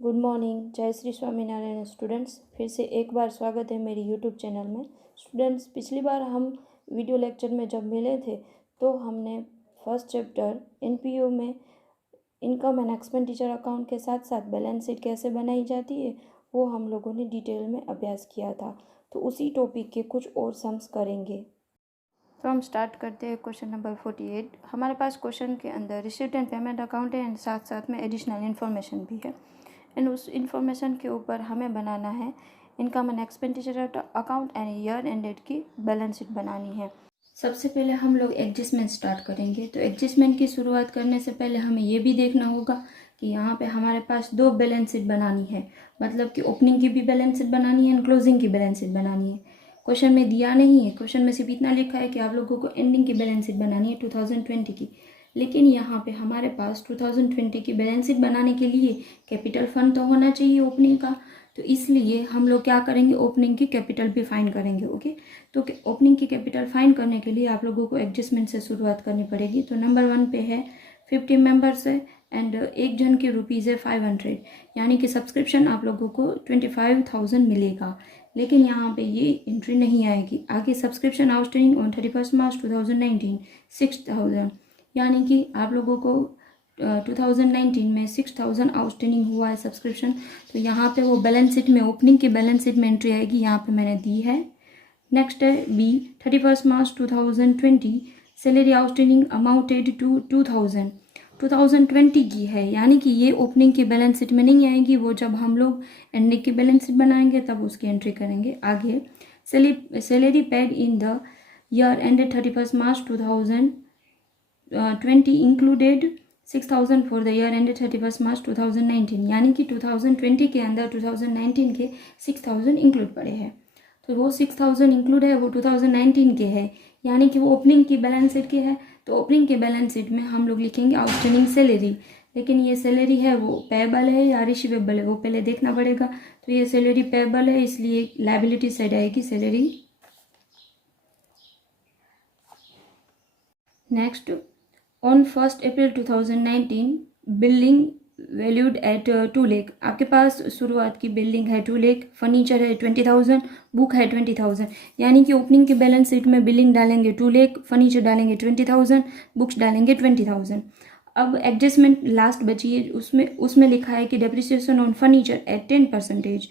Good morning, जय Shri Swaminarayan students. फिर से एक बार स्वागत है मेरी यूट्यूब चैनल में। स्टूडेंट्स, पिछली बार हम वीडियो लेक्चर में जब मिले थे तो हमने फर्स्ट चैप्टर एनपीओ में इनकम एंड एक्सपेंडिचर अकाउंट के साथ साथ बैलेंस शीट कैसे बनाई जाती है वो हम लोगों ने डिटेल में अभ्यास किया था। तो उसी टॉपिक के कुछ और सम्स करेंगे। तो हम स्टार्ट करते हैं क्वेश्चन नंबर 48। हमारे पास क्वेश्चन के अंदर रिसीप्ट एंड पेमेंट अकाउंट है एंड साथ साथ में एडिशनल इन्फॉर्मेशन भी है। एंड उस इन्फॉर्मेशन के ऊपर हमें बनाना है income and expenditure account and year ended की बैलेंस शीट बनानी है। सबसे पहले हम लोग एडजस्टमेंट स्टार्ट करेंगे। तो एडजस्टमेंट की शुरुआत करने से पहले हमें ये भी देखना होगा कि यहाँ पे हमारे पास दो बैलेंस शीट बनानी है, मतलब कि ओपनिंग की भी बैलेंस शीट बनानी है एंड क्लोजिंग की बैलेंस शीट बनानी है। क्वेश्चन में दिया नहीं है, क्वेश्चन में सिर्फ इतना लिखा है कि आप लोगों को एंडिंग की बैलेंस शीट बनानी है 2020 की। लेकिन यहाँ पे हमारे पास 2020 की बैलेंस शीट बनाने के लिए कैपिटल फंड तो होना चाहिए ओपनिंग का। तो इसलिए हम लोग क्या करेंगे, ओपनिंग की कैपिटल भी फाइंड करेंगे। ओके, तो ओपनिंग की कैपिटल फाइंड करने के लिए आप लोगों को एडजस्टमेंट से शुरुआत करनी पड़ेगी। तो नंबर 1 पे है 50 मेंबर्स है एंड एक जन की रुपीज़ है 500, यानी कि सब्सक्रिप्शन आप लोगों को 25,000 मिलेगा। लेकिन यहाँ पे ये एंट्री नहीं आएगी। आगे सब्सक्रिप्शन आउटस्टैंडिंग ऑन 31 मार्च 2019 6,000, यानी कि आप लोगों को 2019 में 6,000 आउटस्टैंडिंग हुआ है सब्सक्रिप्शन। तो यहाँ पे वो बैलेंस शीट में, ओपनिंग की बैलेंस शीट में एंट्री आएगी, यहाँ पे मैंने दी है। नेक्स्ट है B 31 March 2020 salary outstanding amounted to 2020 की है, यानी कि ये ओपनिंग की बैलेंस शीट में नहीं आएगी। वो जब हम लोग एंडिंग की बैलेंस शीट बनाएंगे तब उसकी एंट्री करेंगे। आगे salary paid in the year ended 31 March 2020 included 6,000 for the year ended 31 March 2019, यानी कि 2020 के अंदर 2019 के 6,000 इंक्लूड पड़े हैं। तो वो 6,000 इंक्लूड है, वो 2019 के है, यानी कि वो ओपनिंग की बैलेंस शीट के है। तो ओपनिंग के बैलेंस शीट में हम लोग लिखेंगे आउटस्टैंडिंग सैलरी। लेकिन ये सैलरी है वो पेएबल है या रिसीवेबल है वो पहले देखना पड़ेगा। तो ये सैलरी पेएबल है, इसलिए लायबिलिटी साइड आएगी salary. Next, on 1 April 2019 building valued at 2 lakh. आपके पास शुरुआत की बिल्डिंग है 2 लाख, फर्नीचर है 20,000, बुक है 20,000, यानी कि ओपनिंग की बैलेंस शीट में बिल्डिंग डालेंगे 2 लाख, फर्नीचर डालेंगे 20,000, बुक्स डालेंगे 20,000। अब एडजस्टमेंट लास्ट बची है, उसमें लिखा है कि डेप्रिसिएशन ऑन फर्नीचर एट 10%।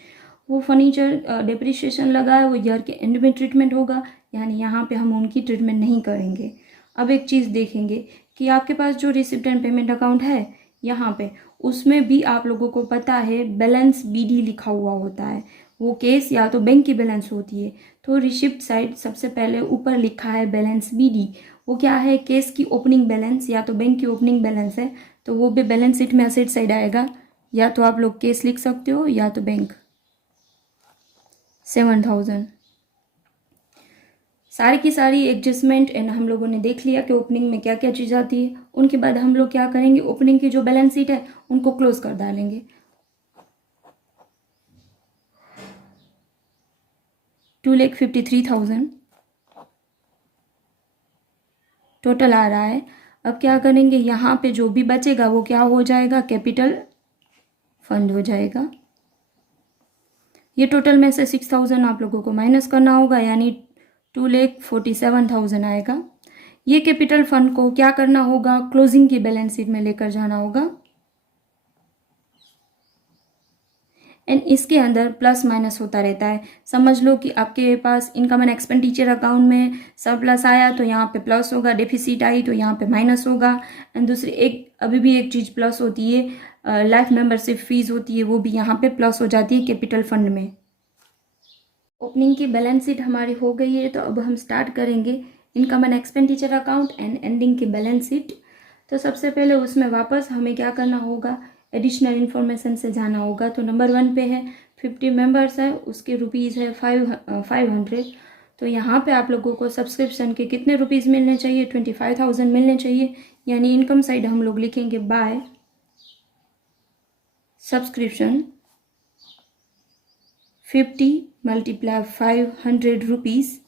वो फर्नीचर डेप्रिसिएशन लगा है, वो ईयर के एंड में ट्रीटमेंट होगा, यानी यहाँ पे हम उनकी ट्रीटमेंट नहीं करेंगे। अब एक चीज़ देखेंगे कि आपके पास जो रिसिप्ट एंड पेमेंट अकाउंट है यहाँ पे, उसमें भी आप लोगों को पता है बैलेंस बीडी लिखा हुआ होता है। वो केस या तो बैंक की बैलेंस होती है। तो रिसिप्ट साइड सबसे पहले ऊपर लिखा है बैलेंस बीडी। वो क्या है, केस की ओपनिंग बैलेंस या तो बैंक की ओपनिंग बैलेंस है, तो वो भी बैलेंस शीट में असेट साइड आएगा। या तो आप लोग केस लिख सकते हो या तो बैंक। 7,000 सारी की सारी एडजस्टमेंट एंड हम लोगों ने देख लिया कि ओपनिंग में क्या क्या चीज़ आती है। उनके बाद हम लोग क्या करेंगे, ओपनिंग की जो बैलेंस शीट है उनको क्लोज कर डालेंगे। 2,53,000 टोटल आ रहा है। अब क्या करेंगे, यहाँ पे जो भी बचेगा वो क्या हो जाएगा, कैपिटल फंड हो जाएगा। ये टोटल में से 6,000 आप लोगों को माइनस करना होगा, यानी 2,47,000 आएगा। ये कैपिटल फंड को क्या करना होगा, क्लोजिंग की बैलेंस शीट में लेकर जाना होगा। एंड इसके अंदर प्लस माइनस होता रहता है। समझ लो कि आपके पास इनकम एंड एक्सपेंडिचर अकाउंट में सरप्लस आया तो यहाँ पे प्लस होगा, डेफिसिट आई तो यहाँ पे माइनस होगा। एंड दूसरी एक अभी भी एक चीज़ प्लस होती है, लाइफ मेंबरशिप फीस होती है, वो भी यहाँ पे प्लस हो जाती है कैपिटल फंड में। ओपनिंग की बैलेंस शीट हमारी हो गई है, तो अब हम स्टार्ट करेंगे income and expenditure account and ending की बैलेंस शीट। तो सबसे पहले उसमें वापस हमें क्या करना होगा, एडिशनल इन्फॉर्मेशन से जाना होगा। तो नंबर 1 पे है 50 मेंबर्स है, उसके रुपीज़ है 500। तो यहाँ पे आप लोगों को सब्सक्रिप्शन के कितने रुपीज़ मिलने चाहिए, 25,000 मिलने चाहिए। यानी इनकम साइड हम लोग लिखेंगे बाय सब्सक्रिप्शन 50 मल्टीप्लाई 500 रुपीज़,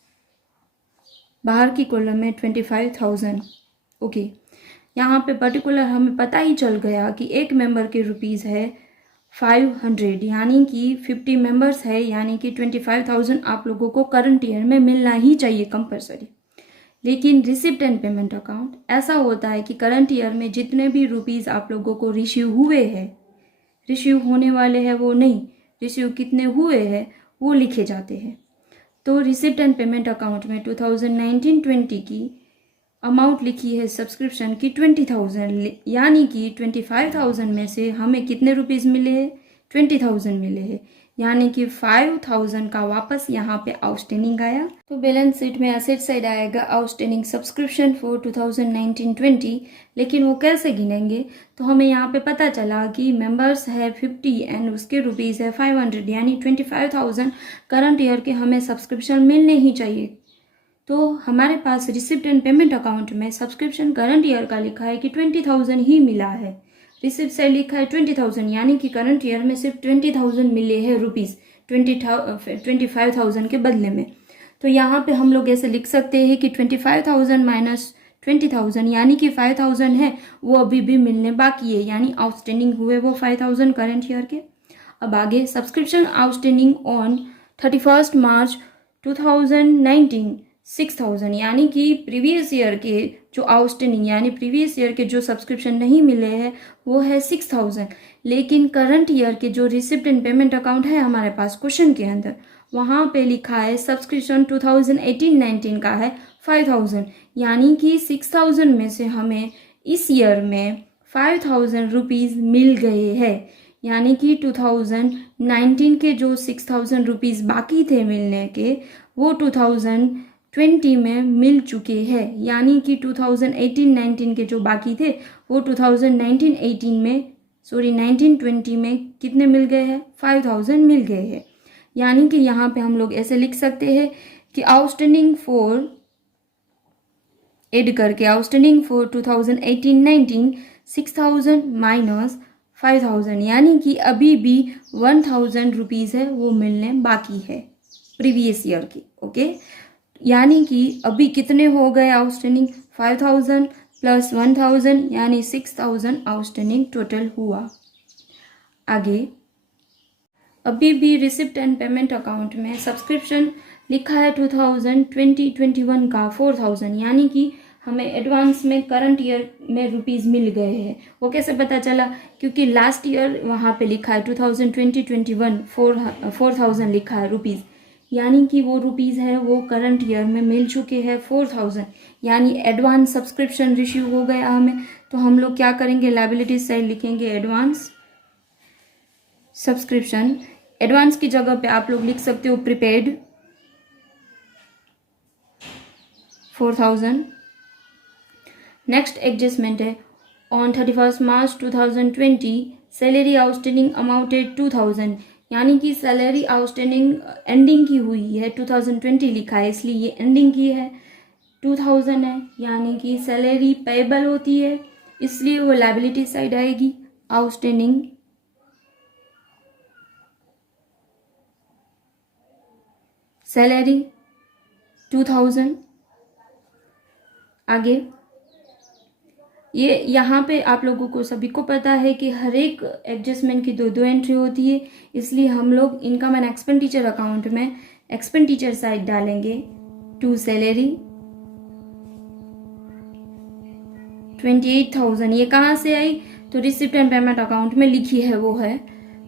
बाहर की कॉलम में 25,000। ओके, यहाँ पे पर्टिकुलर हमें पता ही चल गया कि एक मेंबर के रुपीज़ है 500 यानी कि 50 मेंबर्स है, यानी कि 25,000 आप लोगों को करंट ईयर में मिलना ही चाहिए कंपलसरी। लेकिन रिसिप्ट एंड पेमेंट अकाउंट ऐसा होता है कि करंट ईयर में जितने भी रुपीज़ आप लोगों को रिसीव हुए हैं, रिसीव होने वाले हैं वो नहीं, रिसीव कितने हुए हैं वो लिखे जाते हैं। तो रिसिप्ट एंड पेमेंट अकाउंट में 2019-20 की अमाउंट लिखी है सब्सक्रिप्शन की 20,000, यानी कि 25,000 में से हमें कितने रुपीज़ मिले हैं, 20,000 मिले हैं, यानी कि 5,000 का वापस यहाँ पे आउटस्टैंडिंग आया। तो बैलेंस शीट में एसेट साइड आएगा आउटस्टैंडिंग सब्सक्रिप्शन फॉर 2019-20। लेकिन वो कैसे गिनेंगे, तो हमें यहाँ पे पता चला कि मेंबर्स है 50 एंड उसके रुपीज़ है 500, यानी 25,000 करंट ईयर के हमें सब्सक्रिप्शन मिलने ही चाहिए। तो हमारे पास रिसिप्ट एंड पेमेंट अकाउंट में सब्सक्रिप्शन करंट ईयर का लिखा है कि 20,000 ही मिला है, रिसिप्ट से लिखा है 20,000, यानी कि करंट ईयर में सिर्फ 20,000 मिले हैं रुपीज़ 25,000 के बदले में। तो यहाँ पे हम लोग ऐसे लिख सकते हैं कि 25,000 माइनस 20,000, यानी कि 5,000 है वो अभी भी मिलने बाकी है, यानी आउटस्टैंडिंग हुए वो 5,000 करंट ईयर के। अब आगे सब्सक्रिप्शन आउटस्टैंडिंग ऑन 31 मार्च 2019 6,000, यानी कि प्रीवियस ईयर के जो आउटस्टैंडिंग यानी प्रीवियस ईयर के जो सब्सक्रिप्शन नहीं मिले हैं वो है 6,000। लेकिन करंट ईयर के जो रिसिप्ट एंड पेमेंट अकाउंट है हमारे पास क्वेश्चन के अंदर, वहाँ पे लिखा है सब्सक्रिप्शन 2018-19 का है 5,000, यानी कि 6,000 में से हमें इस ईयर में 5,000 रुपीज़ मिल गए हैं, यानी कि 2019 के जो 6,000 रुपीज़ बाकी थे मिलने के वो 2020 में मिल चुके हैं, यानी कि 2018-19 के जो बाकी थे वो 1920 में कितने मिल गए हैं, 5,000 मिल गए हैं। यानी कि यहाँ पे हम लोग ऐसे लिख सकते हैं कि आउटस्टैंडिंग फॉर एड करके आउटस्टैंडिंग फॉर 2018-19 6,000 माइनस 5,000, यानी कि अभी भी 1,000 रुपीज़ है वो मिलने बाकी है प्रीवियस ईयर की। ओके, यानी कि अभी कितने हो गए आउटस्टैंडिंग, 5,000 प्लस 1,000 यानी 6,000 आउटस्टैंडिंग टोटल हुआ। आगे अभी भी रिसिप्ट एंड पेमेंट अकाउंट में सब्सक्रिप्शन लिखा है 2020-21 का 4,000, यानी कि हमें एडवांस में करंट ईयर में रुपीज़ मिल गए हैं। वो कैसे पता चला, क्योंकि लास्ट ईयर वहाँ पे लिखा है 2020-21 4,000 लिखा है रुपीज़, यानी कि वो रुपीज़ है वो करंट ईयर में मिल चुके हैं 4,000, यानी एडवांस सब्सक्रिप्शन रिसीव हो गया हमें। तो हम लोग क्या करेंगे, लायबिलिटीज साइड लिखेंगे एडवांस सब्सक्रिप्शन। एडवांस की जगह पे आप लोग लिख सकते हो प्रीपेड 4,000। नेक्स्ट एडजस्टमेंट है on 31 March 2020 salary outstanding amounted 2,000, यानी कि सैलरी आउटस्टैंडिंग एंडिंग की हुई है 2020 लिखा है इसलिए ये एंडिंग की है 2,000 है, यानी कि सैलरी पेएबल होती है इसलिए वो लायबिलिटी साइड आएगी आउटस्टैंडिंग सैलरी 2,000। आगे ये यहाँ पे आप लोगों को सभी को पता है कि हर एक एडजस्टमेंट की दो एंट्री होती है, इसलिए हम लोग इनकम एंड एक्सपेंडिचर अकाउंट में एक्सपेंडिचर साइड डालेंगे टू सैलरी 28,000। ये कहाँ से आई, तो रिसिप्ट एंड पेमेंट अकाउंट में लिखी है वो है,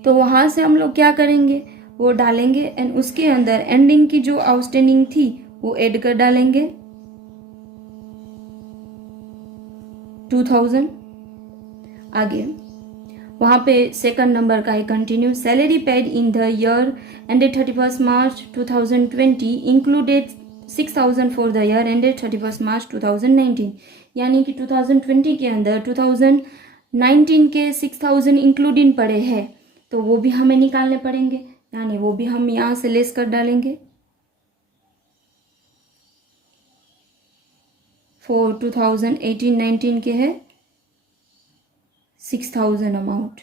तो वहाँ से हम लोग क्या करेंगे वो डालेंगे एंड उसके अंदर एंडिंग की जो आउटस्टैंडिंग थी वो ऐड कर डालेंगे 2,000। आगे वहाँ पे सेकंड नंबर का है continue salary paid in the year ended 31 March 2020 included 6,000 for the year ended 31 March 2019, यानी कि 2020 के अंदर 2019 के 6,000 इंक्लूडिंग पड़े हैं तो वो भी हमें निकालने पड़ेंगे, यानी वो भी हम यहाँ से लेस कर डालेंगे फॉर 2018-19 के है 6,000 अमाउंट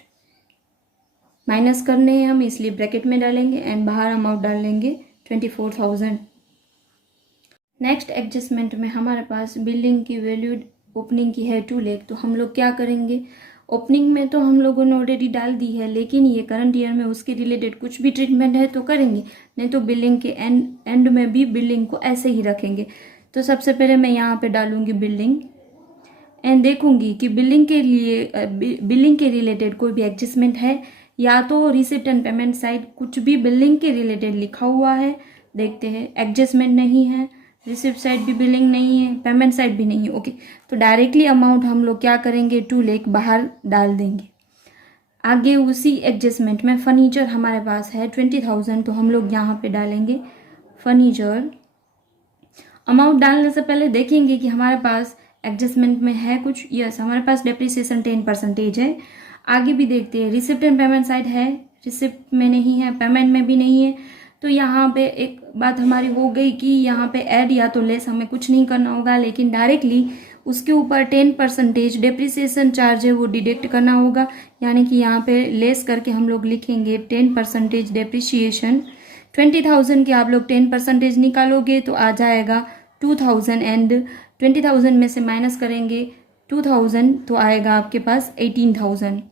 माइनस करने हैं हम इसलिए ब्रैकेट में डालेंगे एंड बाहर अमाउंट डाल लेंगे 24,000। नेक्स्ट एडजस्टमेंट में हमारे पास बिल्डिंग की वैल्यू ओपनिंग की है 2 लाख, तो हम लोग क्या करेंगे ओपनिंग में तो हम लोगों ने ऑलरेडी डाल दी है, लेकिन ये करंट ईयर में उसके रिलेटेड कुछ भी ट्रीटमेंट है तो करेंगे, नहीं तो बिलिंग के एंड में भी बिलिंग को ऐसे ही रखेंगे। तो सबसे पहले मैं यहाँ पे डालूंगी बिलिंग एंड देखूंगी कि बिलिंग के लिए बिलिंग के रिलेटेड कोई भी एडजस्टमेंट है या तो रिसिप्ट एंड पेमेंट साइड कुछ भी बिलिंग के रिलेटेड लिखा हुआ है। देखते हैं, एडजस्टमेंट नहीं है, रिसिप्ट साइड भी बिलिंग नहीं है, पेमेंट साइड भी नहीं है। ओके, तो डायरेक्टली अमाउंट हम लोग क्या करेंगे, 2 लाख बाहर डाल देंगे। आगे उसी एडजस्टमेंट में फर्नीचर हमारे पास है 20,000, तो हम लोग यहाँ पे डालेंगे फर्नीचर। अमाउंट डालने से पहले देखेंगे कि हमारे पास एडजस्टमेंट में है कुछ। यस, हमारे पास डेप्रिसिएशन 10% है। आगे भी देखते हैं, रिसिप्ट एंड पेमेंट साइड है, रिसिप्ट में नहीं है, पेमेंट में भी नहीं है। तो यहाँ पे एक बात हमारी हो गई कि यहाँ पे ऐड या तो लेस हमें कुछ नहीं करना होगा, लेकिन डायरेक्टली उसके ऊपर 10% डेप्रिसिएशन चार्ज है वो डिडक्ट करना होगा। यानी कि यहाँ पे लेस करके हम लोग लिखेंगे 10% डेप्रिसिएशन। 20,000 के आप लोग 10% निकालोगे तो आ जाएगा 2,000 एंड 20,000 में से माइनस करेंगे 2,000 तो आएगा आपके पास 18,000।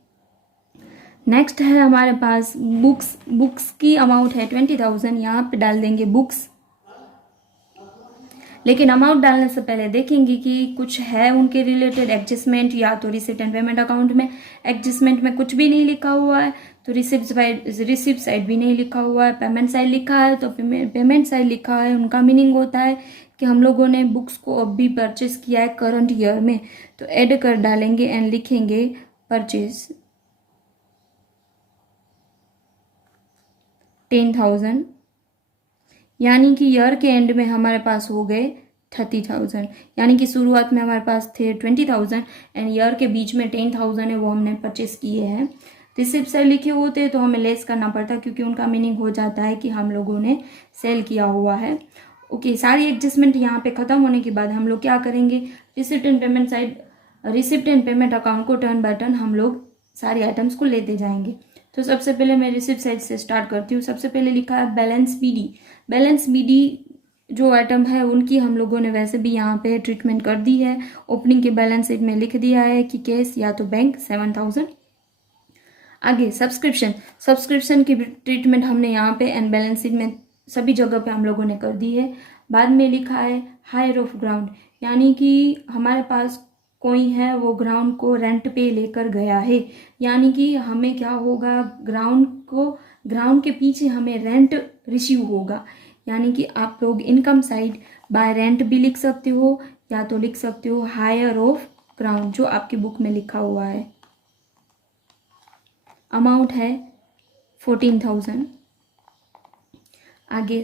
नेक्स्ट है हमारे पास बुक्स की अमाउंट है 20,000, यहाँ पे डाल देंगे बुक्स। लेकिन अमाउंट डालने से पहले देखेंगे कि कुछ है उनके रिलेटेड एडजस्टमेंट, या तो रिसिप्ट एंड पेमेंट अकाउंट में एडजस्टमेंट में कुछ भी नहीं लिखा हुआ है तो रिसिप्ट साइड भी नहीं लिखा हुआ है, पेमेंट साइड लिखा है तो पेमेंट साइड लिखा है। उनका मीनिंग होता है कि हम लोगों ने बुक्स को अब भी परचेस किया है करंट ईयर में, तो ऐड कर डालेंगे एंड लिखेंगे परचेज 10,000। यानी कि ईयर के एंड में हमारे पास हो गए 30,000। यानी कि शुरुआत में हमारे पास थे 20,000 एंड ईयर के बीच में 10,000 है वो हमने परचेस किए हैं। रिसिप्ट साइड लिखे होते तो हमें लेस करना पड़ता, क्योंकि उनका मीनिंग हो जाता है कि हम लोगों ने सेल किया हुआ है। ओके, सारी एडजस्टमेंट यहाँ पे खत्म होने के बाद हम लोग क्या करेंगे, receipt and payment side, receipt and payment account को टर्न बाय टर्न हम लोग सारे आइटम्स को लेते जाएंगे। तो सबसे पहले मैं रिसिप्ट साइड से स्टार्ट करती हूँ। सबसे पहले लिखा है बैलेंस बीडी। बैलेंस बीडी जो आइटम है उनकी हम लोगों ने वैसे भी यहाँ पे ट्रीटमेंट कर दी है। ओपनिंग के बैलेंस शीट में लिख दिया है कि कैश या तो बैंक 7,000। आगे सब्सक्रिप्शन की ट्रीटमेंट हमने यहाँ पे एंड बैलेंस शीट में सभी जगह पे हम लोगों ने कर दी है। बाद में लिखा है हायर ऑफ ग्राउंड, यानी कि हमारे पास कोई है वो ग्राउंड को रेंट पे लेकर गया है। यानी कि हमें क्या होगा, ग्राउंड के पीछे हमें रेंट रिसीव होगा। यानी कि आप लोग इनकम साइड बाय रेंट भी लिख सकते हो या तो लिख सकते हो हायर ऑफ ग्राउंड, जो आपकी बुक में लिखा हुआ है। अमाउंट है 14,000। आगे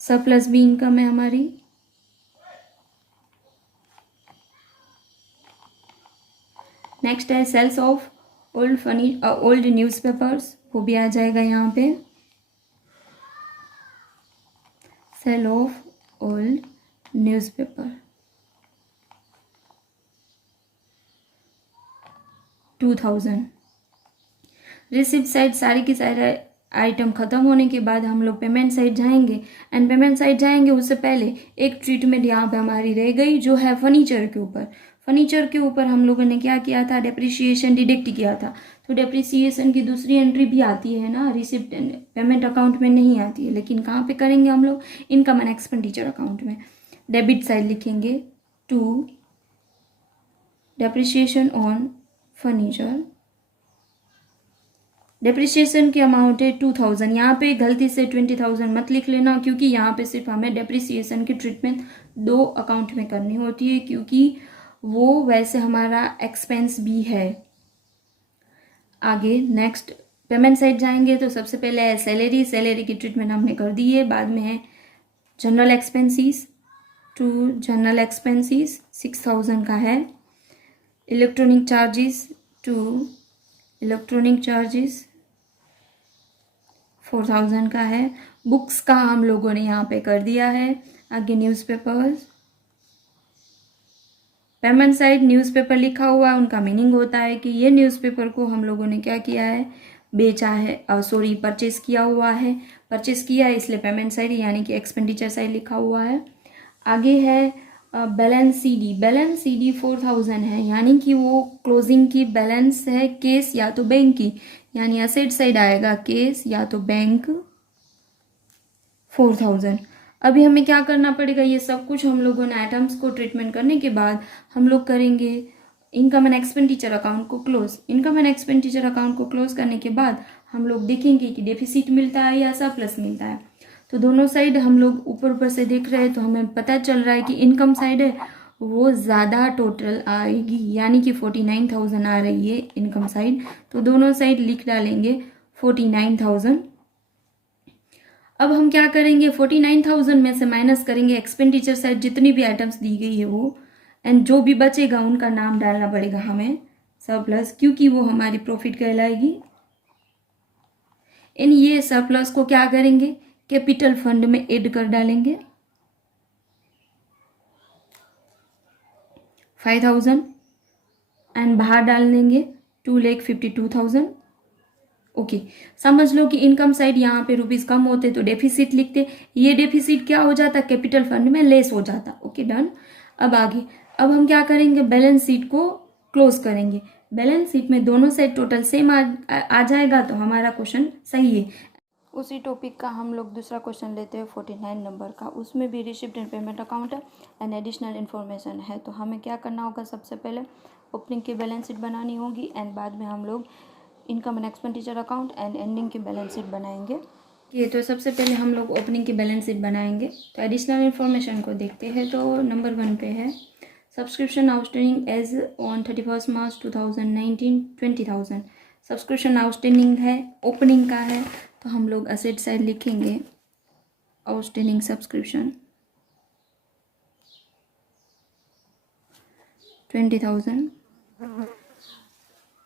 सरप्लस भी इनकम है हमारी। नेक्स्ट है सेल्स ऑफ ओल्ड न्यूज़पेपर्स, वो भी आ जाएगा यहाँ पे, sale of old newspaper 2,000। Receipt side सारी की सारी आइटम खत्म होने के बाद हम लोग पेमेंट साइड जाएंगे एंड पेमेंट साइड जाएंगे उससे पहले एक ट्रीटमेंट यहाँ पे हमारी रह गई, जो है फर्नीचर के ऊपर। फर्नीचर के ऊपर हम लोगों ने क्या किया था, डेप्रिसिएशन डिडक्ट किया था। तो डेप्रिसिएशन की दूसरी एंट्री भी आती है ना, रिसिप्ट पेमेंट अकाउंट में नहीं आती है, लेकिन कहाँ पे करेंगे हम लोग, इनकम एंड एक्सपेंडिचर अकाउंट में। डेबिट साइड लिखेंगे 2 डेप्रिसिएशन ऑन फर्नीचर। डेप्रिसिएशन की अमाउंट है 2,000। यहाँ पे गलती से 20,000 मत लिख लेना, क्योंकि यहाँ पे सिर्फ हमें डेप्रिसिएशन की ट्रीटमेंट 2 अकाउंट में करनी होती है, क्योंकि वो वैसे हमारा एक्सपेंस भी है। आगे नेक्स्ट पेमेंट साइड जाएंगे तो सबसे पहले है सैलरी की ट्रीटमेंट हमने कर दी है। बाद में है जनरल एक्सपेंसेस, 2 जनरल एक्सपेंसेस 6,000 का है। इलेक्ट्रॉनिक चार्जेस 2 इलेक्ट्रॉनिक चार्जेस 4,000 का है। बुक्स का हम लोगों ने यहाँ पे कर दिया है। आगे न्यूज़पेपर्स, पेमेंट साइड न्यूज़पेपर लिखा हुआ है, उनका मीनिंग होता है कि ये न्यूज़पेपर को हम लोगों ने क्या किया है, बेचा है, परचेस किया हुआ है, परचेस किया है, इसलिए पेमेंट साइड यानी कि एक्सपेंडिचर साइड लिखा हुआ है। आगे है बैलेंस सी डी 4000 है, यानी कि वो क्लोजिंग की बैलेंस है केस या तो बैंक की, यानी असेट साइड आएगा केस या तो बैंक 4000। अभी हमें क्या करना पड़ेगा, ये सब कुछ हम लोगों ने आइटम्स को ट्रीटमेंट करने के बाद हम लोग करेंगे इनकम एंड एक्सपेंडिचर अकाउंट को close. Income and expenditure account को क्लोज करने के बाद हम लोग देखेंगे कि डेफिसिट मिलता है या सरप्लस मिलता है। तो दोनों साइड हम लोग ऊपर ऊपर से देख रहे हैं तो हमें पता चल रहा है कि इनकम साइड है वो ज़्यादा टोटल आएगी, यानी कि 49,000 आ रही है इनकम साइड। तो दोनों साइड लिख डालेंगे 49,000। अब हम क्या करेंगे, 49,000 में से माइनस करेंगे एक्सपेंडिचर साइड जितनी भी आइटम्स दी गई है वो, एंड जो भी बचेगा उनका नाम डालना पड़ेगा हमें सरप्लस, क्योंकि वो हमारी प्रॉफिट कहलाएगी। इन ये सरप्लस को क्या करेंगे, कैपिटल फंड में ऐड कर डालेंगे 5,000 एंड बाहर डाल देंगे 2,52,000। ओके, समझ लो कि इनकम साइड यहाँ पे रुपीज कम होते तो डेफिसिट लिखते, ये डेफिसिट क्या हो जाता, कैपिटल फंड में लेस हो जाता। Okay done. अब आगे, अब हम क्या करेंगे, बैलेंस शीट को क्लोज करेंगे। बैलेंस शीट में दोनों साइड टोटल सेम आ जाएगा तो हमारा क्वेश्चन सही है। उसी टॉपिक का हम लोग दूसरा क्वेश्चन लेते हैं 49 नंबर का, उसमें भी receipt and payment account and additional information है। तो हमें क्या करना होगा, सबसे पहले ओपनिंग की बैलेंस शीट बनानी होगी एंड बाद में हम लोग income and expenditure account and ending की बैलेंस शीट बनाएंगे। ये तो सबसे पहले हम लोग ओपनिंग की बैलेंस शीट बनाएंगे। तो एडिशनल इन्फॉर्मेशन को देखते हैं। तो नंबर 1 पे है subscription outstanding as on 31 March 2019 20,000। Subscription outstanding है, ओपनिंग का है, तो हम लोग असेट साइड लिखेंगे outstanding subscription 20,000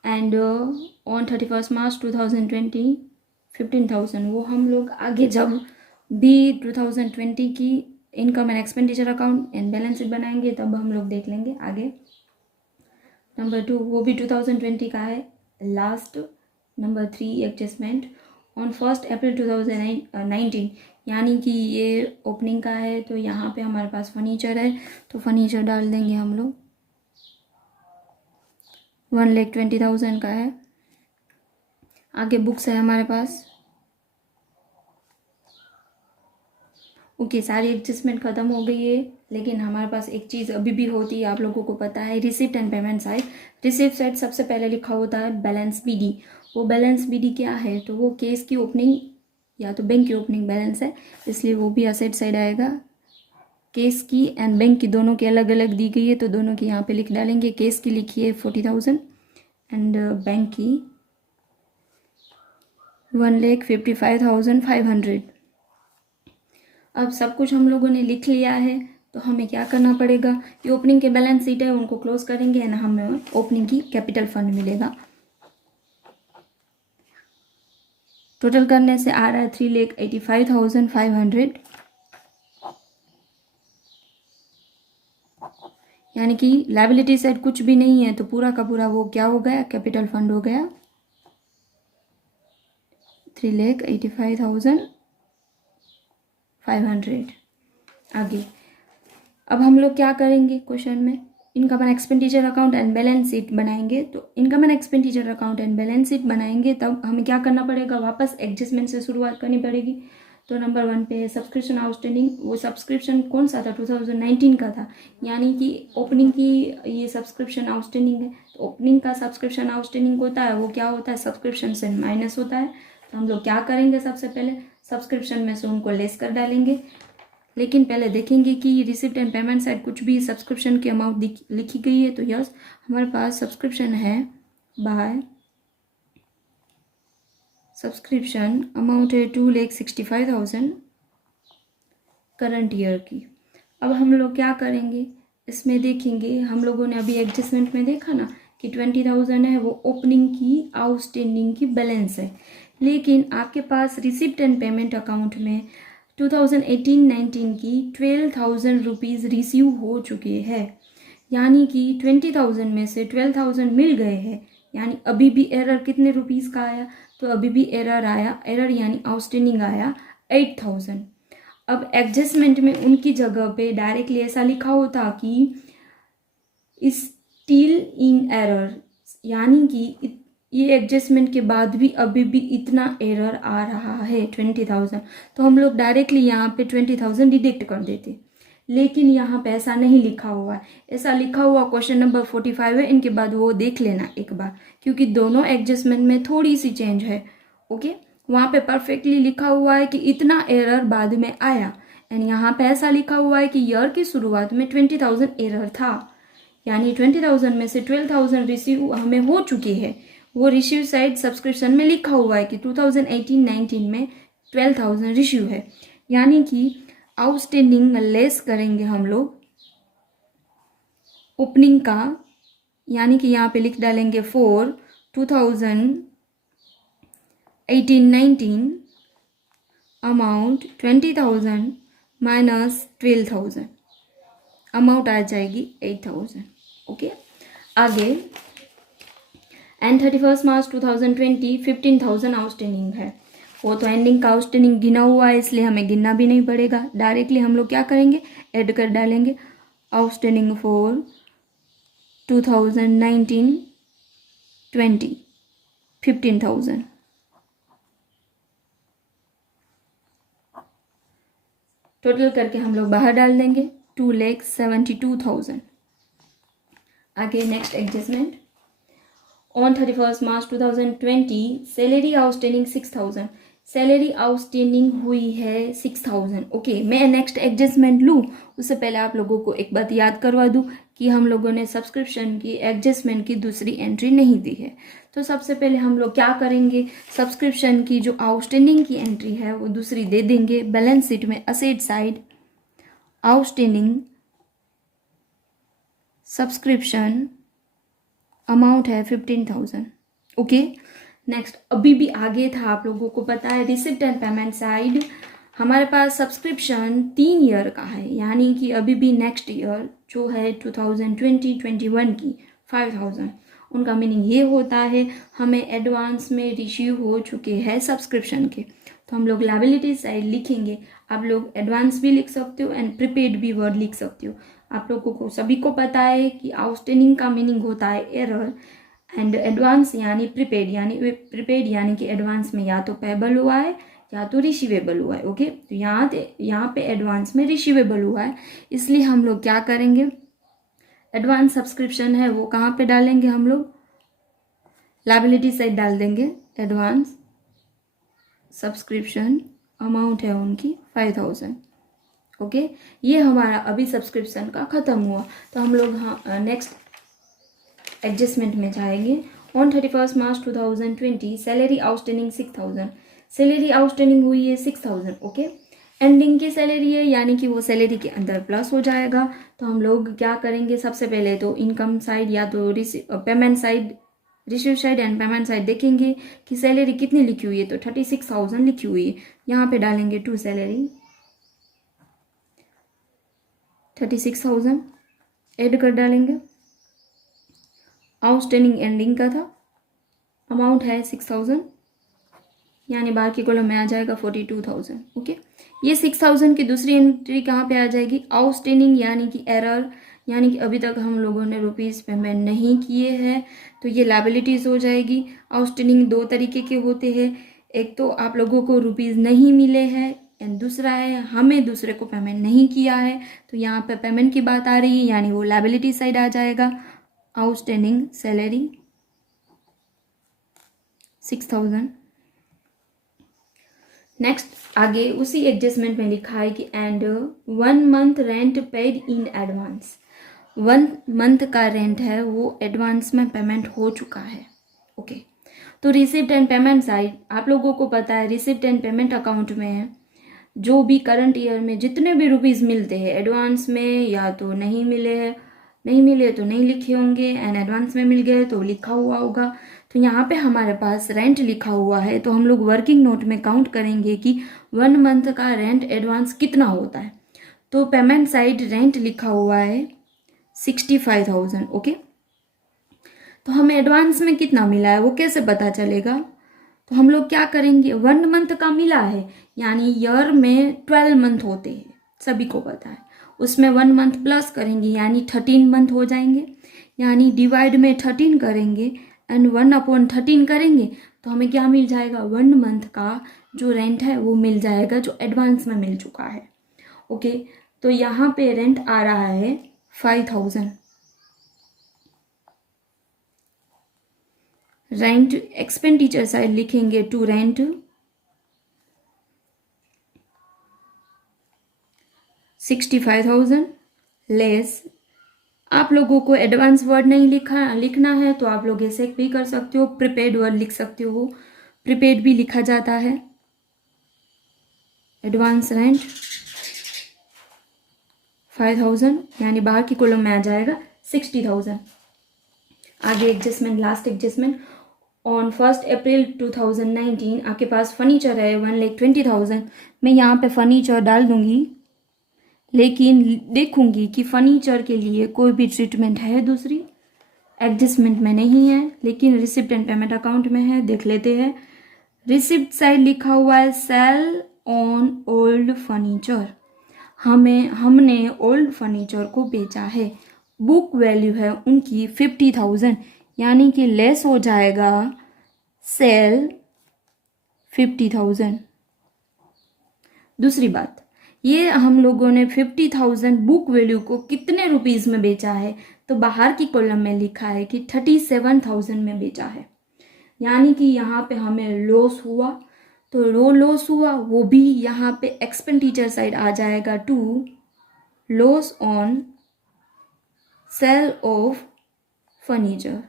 and on 31 March 2020 15,000। वो हम लोग आगे जब भी 2020 की income and expenditure account and balance sheet बनाएंगे तब हम लोग देख लेंगे आगे। नंबर 2 वो भी 2020 का है लास्ट। नंबर 3 एडजस्टमेंट ऑन 1 अप्रैल 2019, यानी कि ये ओपनिंग का है। तो यहाँ पे हमारे पास फर्नीचर है तो फर्नीचर डाल देंगे हम लोग 1,20,000 का है। आगे बुक्स है हमारे पास। ओके, सारी एडजस्टमेंट ख़त्म हो गई है, लेकिन हमारे पास एक चीज़ अभी भी होती है, आप लोगों को पता है, receipt and payment side. Receipt side सबसे पहले लिखा होता है बैलेंस बीडी। वो बैलेंस बीडी क्या है, तो वो केस की ओपनिंग या तो बैंक की ओपनिंग बैलेंस है, इसलिए वो भी असेट साइड आएगा। केस की एंड बैंक की दोनों की अलग अलग दी गई है तो दोनों की यहाँ पे लिख डालेंगे। केस की लिखी है 40,000 एंड बैंक की 1,55,500। अब सब कुछ हम लोगों ने लिख लिया है तो हमें क्या करना पड़ेगा, ये ओपनिंग के बैलेंस शीट है उनको क्लोज करेंगे एंड हमें ओपनिंग की कैपिटल फंड मिलेगा। टोटल करने से आ रहा है 3,85,500, यानी कि लायबिलिटी साइड कुछ भी नहीं है तो पूरा का पूरा वो क्या हो गया, कैपिटल फंड हो गया 3,85,500। आगे अब हम लोग क्या करेंगे, क्वेश्चन में income and expenditure account and balance sheet बनाएंगे। तो income and expenditure account and balance sheet बनाएंगे तब हमें क्या करना पड़ेगा, वापस एडजस्टमेंट से शुरुआत करनी पड़ेगी। तो नंबर 1 पे है सब्सक्रिप्शन आउटस्टैंडिंग। वो सब्सक्रिप्शन कौन सा था, 2019 का था, यानी कि ओपनिंग की ये सब्सक्रिप्शन आउटस्टैंडिंग है। तो ओपनिंग का सब्सक्रिप्शन आउटस्टैंडिंग होता है वो क्या होता है, सब्सक्रिप्शन से माइनस होता है। तो हम लोग क्या करेंगे, सबसे पहले सब्सक्रिप्शन में से उनको लेस कर डालेंगे। लेकिन पहले देखेंगे कि रिसिप्ट एंड पेमेंट साइड कुछ भी सब्सक्रिप्शन की अमाउंट लिखी गई है। तो यस, हमारे पास सब्सक्रिप्शन है बाय सब्सक्रिप्शन अमाउंट है 2,65,000 करंट ईयर की। अब हम लोग क्या करेंगे, इसमें देखेंगे, हम लोगों ने अभी एडजस्टमेंट में देखा ना कि 20,000 है वो ओपनिंग की आउटस्टैंडिंग की बैलेंस है। लेकिन आपके पास रिसिप्ट एंड पेमेंट अकाउंट में 2018-19 की 12,000 रुपीज़ रिसीव हो चुके हैं, यानी कि 20,000 में से 12,000 मिल गए हैं, यानी अभी भी एरर कितने रुपीज़ का आया, तो अभी भी एरर आया, एरर यानी आउटस्टैंडिंग आया 8,000। अब एडजस्टमेंट में उनकी जगह पे डायरेक्टली ऐसा लिखा होता कि स्टिल इन एरर, यानी कि ये एडजस्टमेंट के बाद भी अभी भी इतना एरर आ रहा है 20,000, तो हम लोग डायरेक्टली यहाँ पे 20,000 डिडक्ट कर देते। लेकिन यहाँ पे ऐसा नहीं लिखा हुआ है, ऐसा लिखा हुआ क्वेश्चन नंबर 45 है, इनके बाद वो देख लेना एक बार, क्योंकि दोनों एडजस्टमेंट में थोड़ी सी चेंज है। ओके, वहाँ पे परफेक्टली लिखा हुआ है कि इतना एरर बाद में आया, एंड यहाँ पे ऐसा लिखा हुआ है कि ईयर की शुरुआत में 20,000 एरर था, यानी 20,000 में से 12,000 रिसीव हमें हो चुकी है। वो रिसीव साइड सब्सक्रिप्शन में लिखा हुआ है कि 2018-19 में 12,000 रिसीव है, यानी कि आउटस्टैंडिंग लेस करेंगे हम लोग ओपनिंग का, यानी कि यहाँ पे लिख डालेंगे फॉर 2018-19 अमाउंट 20,000 माइनस 12,000, अमाउंट आ जाएगी 8,000। ओके, आगे एंड 31 मार्च 2020 15,000 आउटस्टैंडिंग है, वो तो एंडिंग का आउटस्टैंडिंग गिना हुआ है, इसलिए हमें गिनना भी नहीं पड़ेगा, डायरेक्टली हम लोग क्या करेंगे, ऐड कर डालेंगे आउटस्टैंडिंग फॉर 2019-20 15,000। टोटल करके हम लोग बाहर डाल देंगे 2,72,000। आगे next adjustment, on 31 March 2020 salary outstanding 6,000, salary outstanding हुई है 6,000। ओके, मैं नेक्स्ट एडजस्टमेंट लूँ उससे पहले आप लोगों को एक बात याद करवा दूँ कि हम लोगों ने सब्सक्रिप्शन की एडजस्टमेंट की दूसरी एंट्री नहीं दी है। तो सबसे पहले हम लोग क्या करेंगे, सब्सक्रिप्शन की जो आउटस्टैंडिंग की एंट्री है वो दूसरी दे देंगे बैलेंस शीट में, asset side outstanding subscription amount है 15,000। ओके, नेक्स्ट अभी भी आगे था, आप लोगों को पता है रिसिप्ट एंड पेमेंट साइड हमारे पास सब्सक्रिप्शन 3 ईयर का है, यानी कि अभी भी नेक्स्ट ईयर जो है 2020-21 की 5,000, उनका मीनिंग ये होता है हमें एडवांस में रिसीव हो चुके हैं सब्सक्रिप्शन के, तो हम लोग लायबिलिटी साइड लिखेंगे। आप लोग एडवांस भी लिख सकते हो एंड प्रीपेड भी वर्ड लिख सकते हो। आप लोगों को सभी को पता है कि आउटस्टैंडिंग का मीनिंग होता है एरर, एंड एडवांस यानी प्रीपेड, यानी कि एडवांस में या तो पेबल हुआ है या तो रिसीवेबल हुआ है। ओके, तो यहाँ पे एडवांस में रिसीवेबल हुआ है, इसलिए हम लोग क्या करेंगे, एडवांस सब्सक्रिप्शन है वो कहाँ पे डालेंगे, हम लोग लायबिलिटी साइड डाल देंगे। एडवांस सब्सक्रिप्शन अमाउंट है उनकी 5,000। ओके, ये हमारा अभी सब्सक्रिप्शन का ख़त्म हुआ, तो हम लोग नेक्स्ट एडजस्टमेंट में जाएंगे। On 31 March 2020 salary outstanding 6,000, salary outstanding हुई है 6,000। ओके, एंडिंग की सैलरी है, यानी कि वो सैलरी के अंदर प्लस हो जाएगा। तो हम लोग क्या करेंगे, सबसे पहले तो इनकम साइड या तो payment side, receive side and payment side देखेंगे कि सैलरी कितनी लिखी हुई है, तो 36,000 लिखी हुई है, यहाँ पे डालेंगे टू सैलरी 36,000 ऐड कर डालेंगे। आउटस्टैंडिंग एंडिंग का था, अमाउंट है 6,000, यानी बाहर की कॉलम में आ जाएगा 42,000। ओके, ये 6,000 की दूसरी एंट्री कहाँ पे आ जाएगी, आउटस्टैंडिंग यानी कि एरर, यानी कि अभी तक हम लोगों ने रुपीज़ पेमेंट नहीं किए हैं, तो ये लायबिलिटीज़ हो जाएगी। आउटस्टैंडिंग 2 तरीके के होते हैं, एक तो आप लोगों को रुपीज़ नहीं मिले हैं एंड दूसरा है हमें दूसरे को पेमेंट नहीं किया है, तो यहाँ पे पेमेंट की बात आ रही है, यानी वो लायबिलिटी साइड आ जाएगा। Outstanding salary 6,000। नेक्स्ट आगे उसी एडजस्टमेंट में लिखा है कि and 1 month rent paid in advance, 1 month का रेंट है वो एडवांस में पेमेंट हो चुका है। ओके, तो रिसिप्ट एंड पेमेंट साइड आप लोगों को पता है, रिसिप्ट एंड पेमेंट अकाउंट में जो भी करंट ईयर में जितने भी रुपीज़ मिलते हैं एडवांस में, या तो नहीं मिले तो नहीं लिखे होंगे, एंड एडवांस में मिल गए तो लिखा हुआ होगा। तो यहाँ पे हमारे पास रेंट लिखा हुआ है, तो हम लोग वर्किंग नोट में काउंट करेंगे कि 1 मंथ का रेंट एडवांस कितना होता है। तो पेमेंट साइड रेंट लिखा हुआ है 65,000। ओके, तो हमें एडवांस में कितना मिला है वो कैसे पता चलेगा, तो हम लोग क्या करेंगे, 1 मंथ का मिला है, यानी ईयर में 12 मंथ होते हैं, सभी को पता है, उसमें 1 मंथ प्लस करेंगे यानी 13 मंथ हो जाएंगे, यानी डिवाइड में 13 करेंगे एंड 1/13 करेंगे तो हमें क्या मिल जाएगा, 1 मंथ का जो रेंट है वो मिल जाएगा, जो एडवांस में मिल चुका है। ओके, तो यहाँ पे रेंट आ रहा है 5000। रेंट एक्सपेंडिचर साइड लिखेंगे टू रेंट 65,000 लेस। आप लोगों को एडवांस वर्ड नहीं लिखना है तो आप लोग ऐसे भी कर सकते हो, प्रीपेड वर्ड लिख सकते हो, प्रीपेड भी लिखा जाता है। एडवांस रेंट 5000 यानी बाहर की कॉलम में आ जाएगा 60,000। आगे एडजस्टमेंट, लास्ट एडजस्टमेंट, ऑन 1 अप्रैल 2019 आपके पास फर्नीचर है 1,20,000। मैं यहाँ पे फर्नीचर डाल दूंगी, लेकिन देखूंगी कि फर्नीचर के लिए कोई भी ट्रीटमेंट है दूसरी, एडजस्टमेंट में नहीं है, लेकिन रिसिप्ट एंड पेमेंट अकाउंट में है, देख लेते हैं। रिसिप्ट साइड लिखा हुआ है सेल ऑन ओल्ड फर्नीचर, हमने ओल्ड फर्नीचर को बेचा है। बुक वैल्यू है उनकी 50,000 यानी कि लेस हो जाएगा सेल 50,000। दूसरी बात, ये हम लोगों ने 50,000 बुक वैल्यू को कितने रुपीस में बेचा है, तो बाहर की कॉलम में लिखा है कि 37,000 में बेचा है, यानी कि यहाँ पे हमें लॉस हुआ, तो रो लॉस हुआ वो भी यहाँ पे एक्सपेंडिचर साइड आ जाएगा to loss on sale of furniture.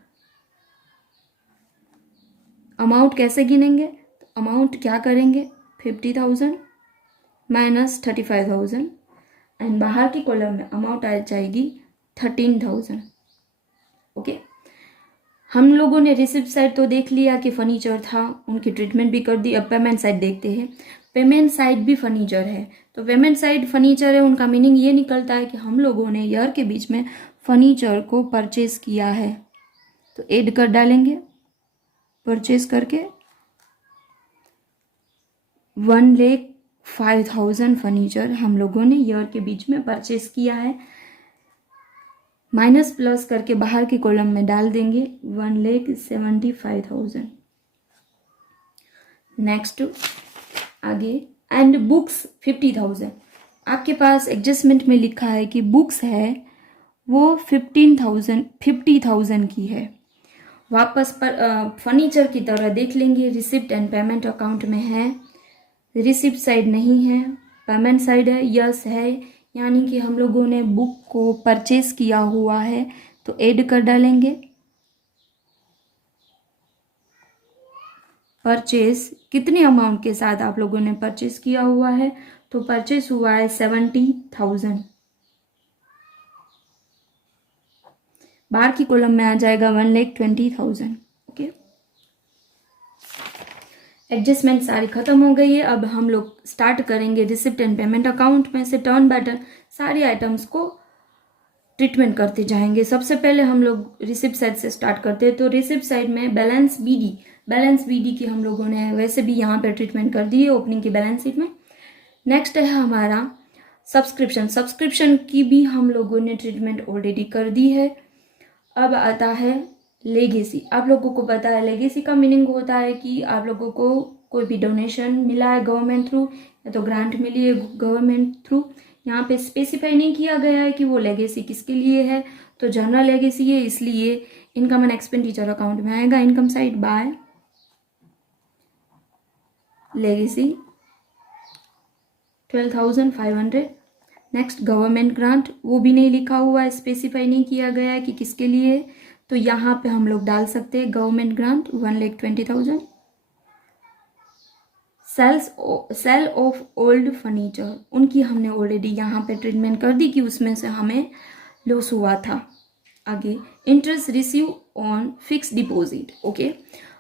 Amount कैसे गिनेंगे, तो अमाउंट क्या करेंगे 50,000 माइनस 35,000 एंड बाहर की कॉलम में अमाउंट आ जाएगी 13,000। ओके, हम लोगों ने रिसिप्ट साइड तो देख लिया कि फर्नीचर था, उनकी ट्रीटमेंट भी कर दी। अब पेमेंट साइड देखते हैं। पेमेंट साइड भी फर्नीचर है, तो पेमेंट साइड फर्नीचर है, उनका मीनिंग ये निकलता है कि हम लोगों ने ईयर के बीच में फर्नीचर को परचेज किया है, तो ऐड कर डालेंगे। परचेज करके 1,05,000 फर्नीचर हम लोगों ने ईयर के बीच में परचेज किया है, माइनस प्लस करके बाहर की कॉलम में डाल देंगे 1,75,000। नेक्स्ट आगे, एंड बुक्स 50,000। आपके पास एडजस्टमेंट में लिखा है कि बुक्स है वो 50,000 की है। वापस पर फर्नीचर की तरह देख लेंगे, रिसिप्ट एंड पेमेंट अकाउंट में है, रिसिप्ट साइड नहीं है, पेमेंट साइड है, यस है, यानी कि हम लोगों ने बुक को परचेज किया हुआ है, तो ऐड कर डालेंगे। परचेज कितने अमाउंट के साथ आप लोगों ने परचेज किया हुआ है, तो परचेज हुआ है 70,000। बाहर की कॉलम में आ जाएगा 1,20,000। ओके, एडजस्टमेंट सारी खत्म हो गई है। अब हम लोग स्टार्ट करेंगे रिसिप्ट एंड पेमेंट अकाउंट में से टर्न बाय टर्न सारी आइटम्स को ट्रीटमेंट करते जाएंगे। सबसे पहले हम लोग रिसिप्ट साइड से स्टार्ट करते हैं, तो रिसिप्ट साइड में बैलेंस बीडी की हम लोगों ने वैसे भी यहाँ पे ट्रीटमेंट कर दी है ओपनिंग की बैलेंस शीट में। नेक्स्ट है हमारा सब्सक्रिप्शन की भी हम लोगों ने ट्रीटमेंट ऑलरेडी कर दी है। अब आता है लेगेसी। आप लोगों को पता है लेगेसी का मीनिंग होता है कि आप लोगों को कोई भी डोनेशन मिला है गवर्नमेंट थ्रू या तो ग्रांट मिली है गवर्नमेंट थ्रू, यहाँ पे स्पेसिफाई नहीं किया गया है कि वो लेगेसी किसके लिए है, तो जनरल लेगेसी है, इसलिए इनकम एंड एक्सपेंडिचर अकाउंट में आएगा income side by legacy 12,500। Next government grant, वो भी नहीं लिखा हुआ है, स्पेसिफाई नहीं किया गया है कि किसके लिए, तो यहाँ पे हम लोग डाल सकते हैं government grant 1,20,000। Sale of old furniture, उनकी हमने ऑलरेडी यहाँ पे ट्रीटमेंट कर दी कि उसमें से हमें लॉस हुआ था। आगे interest receive on fix deposit. Okay,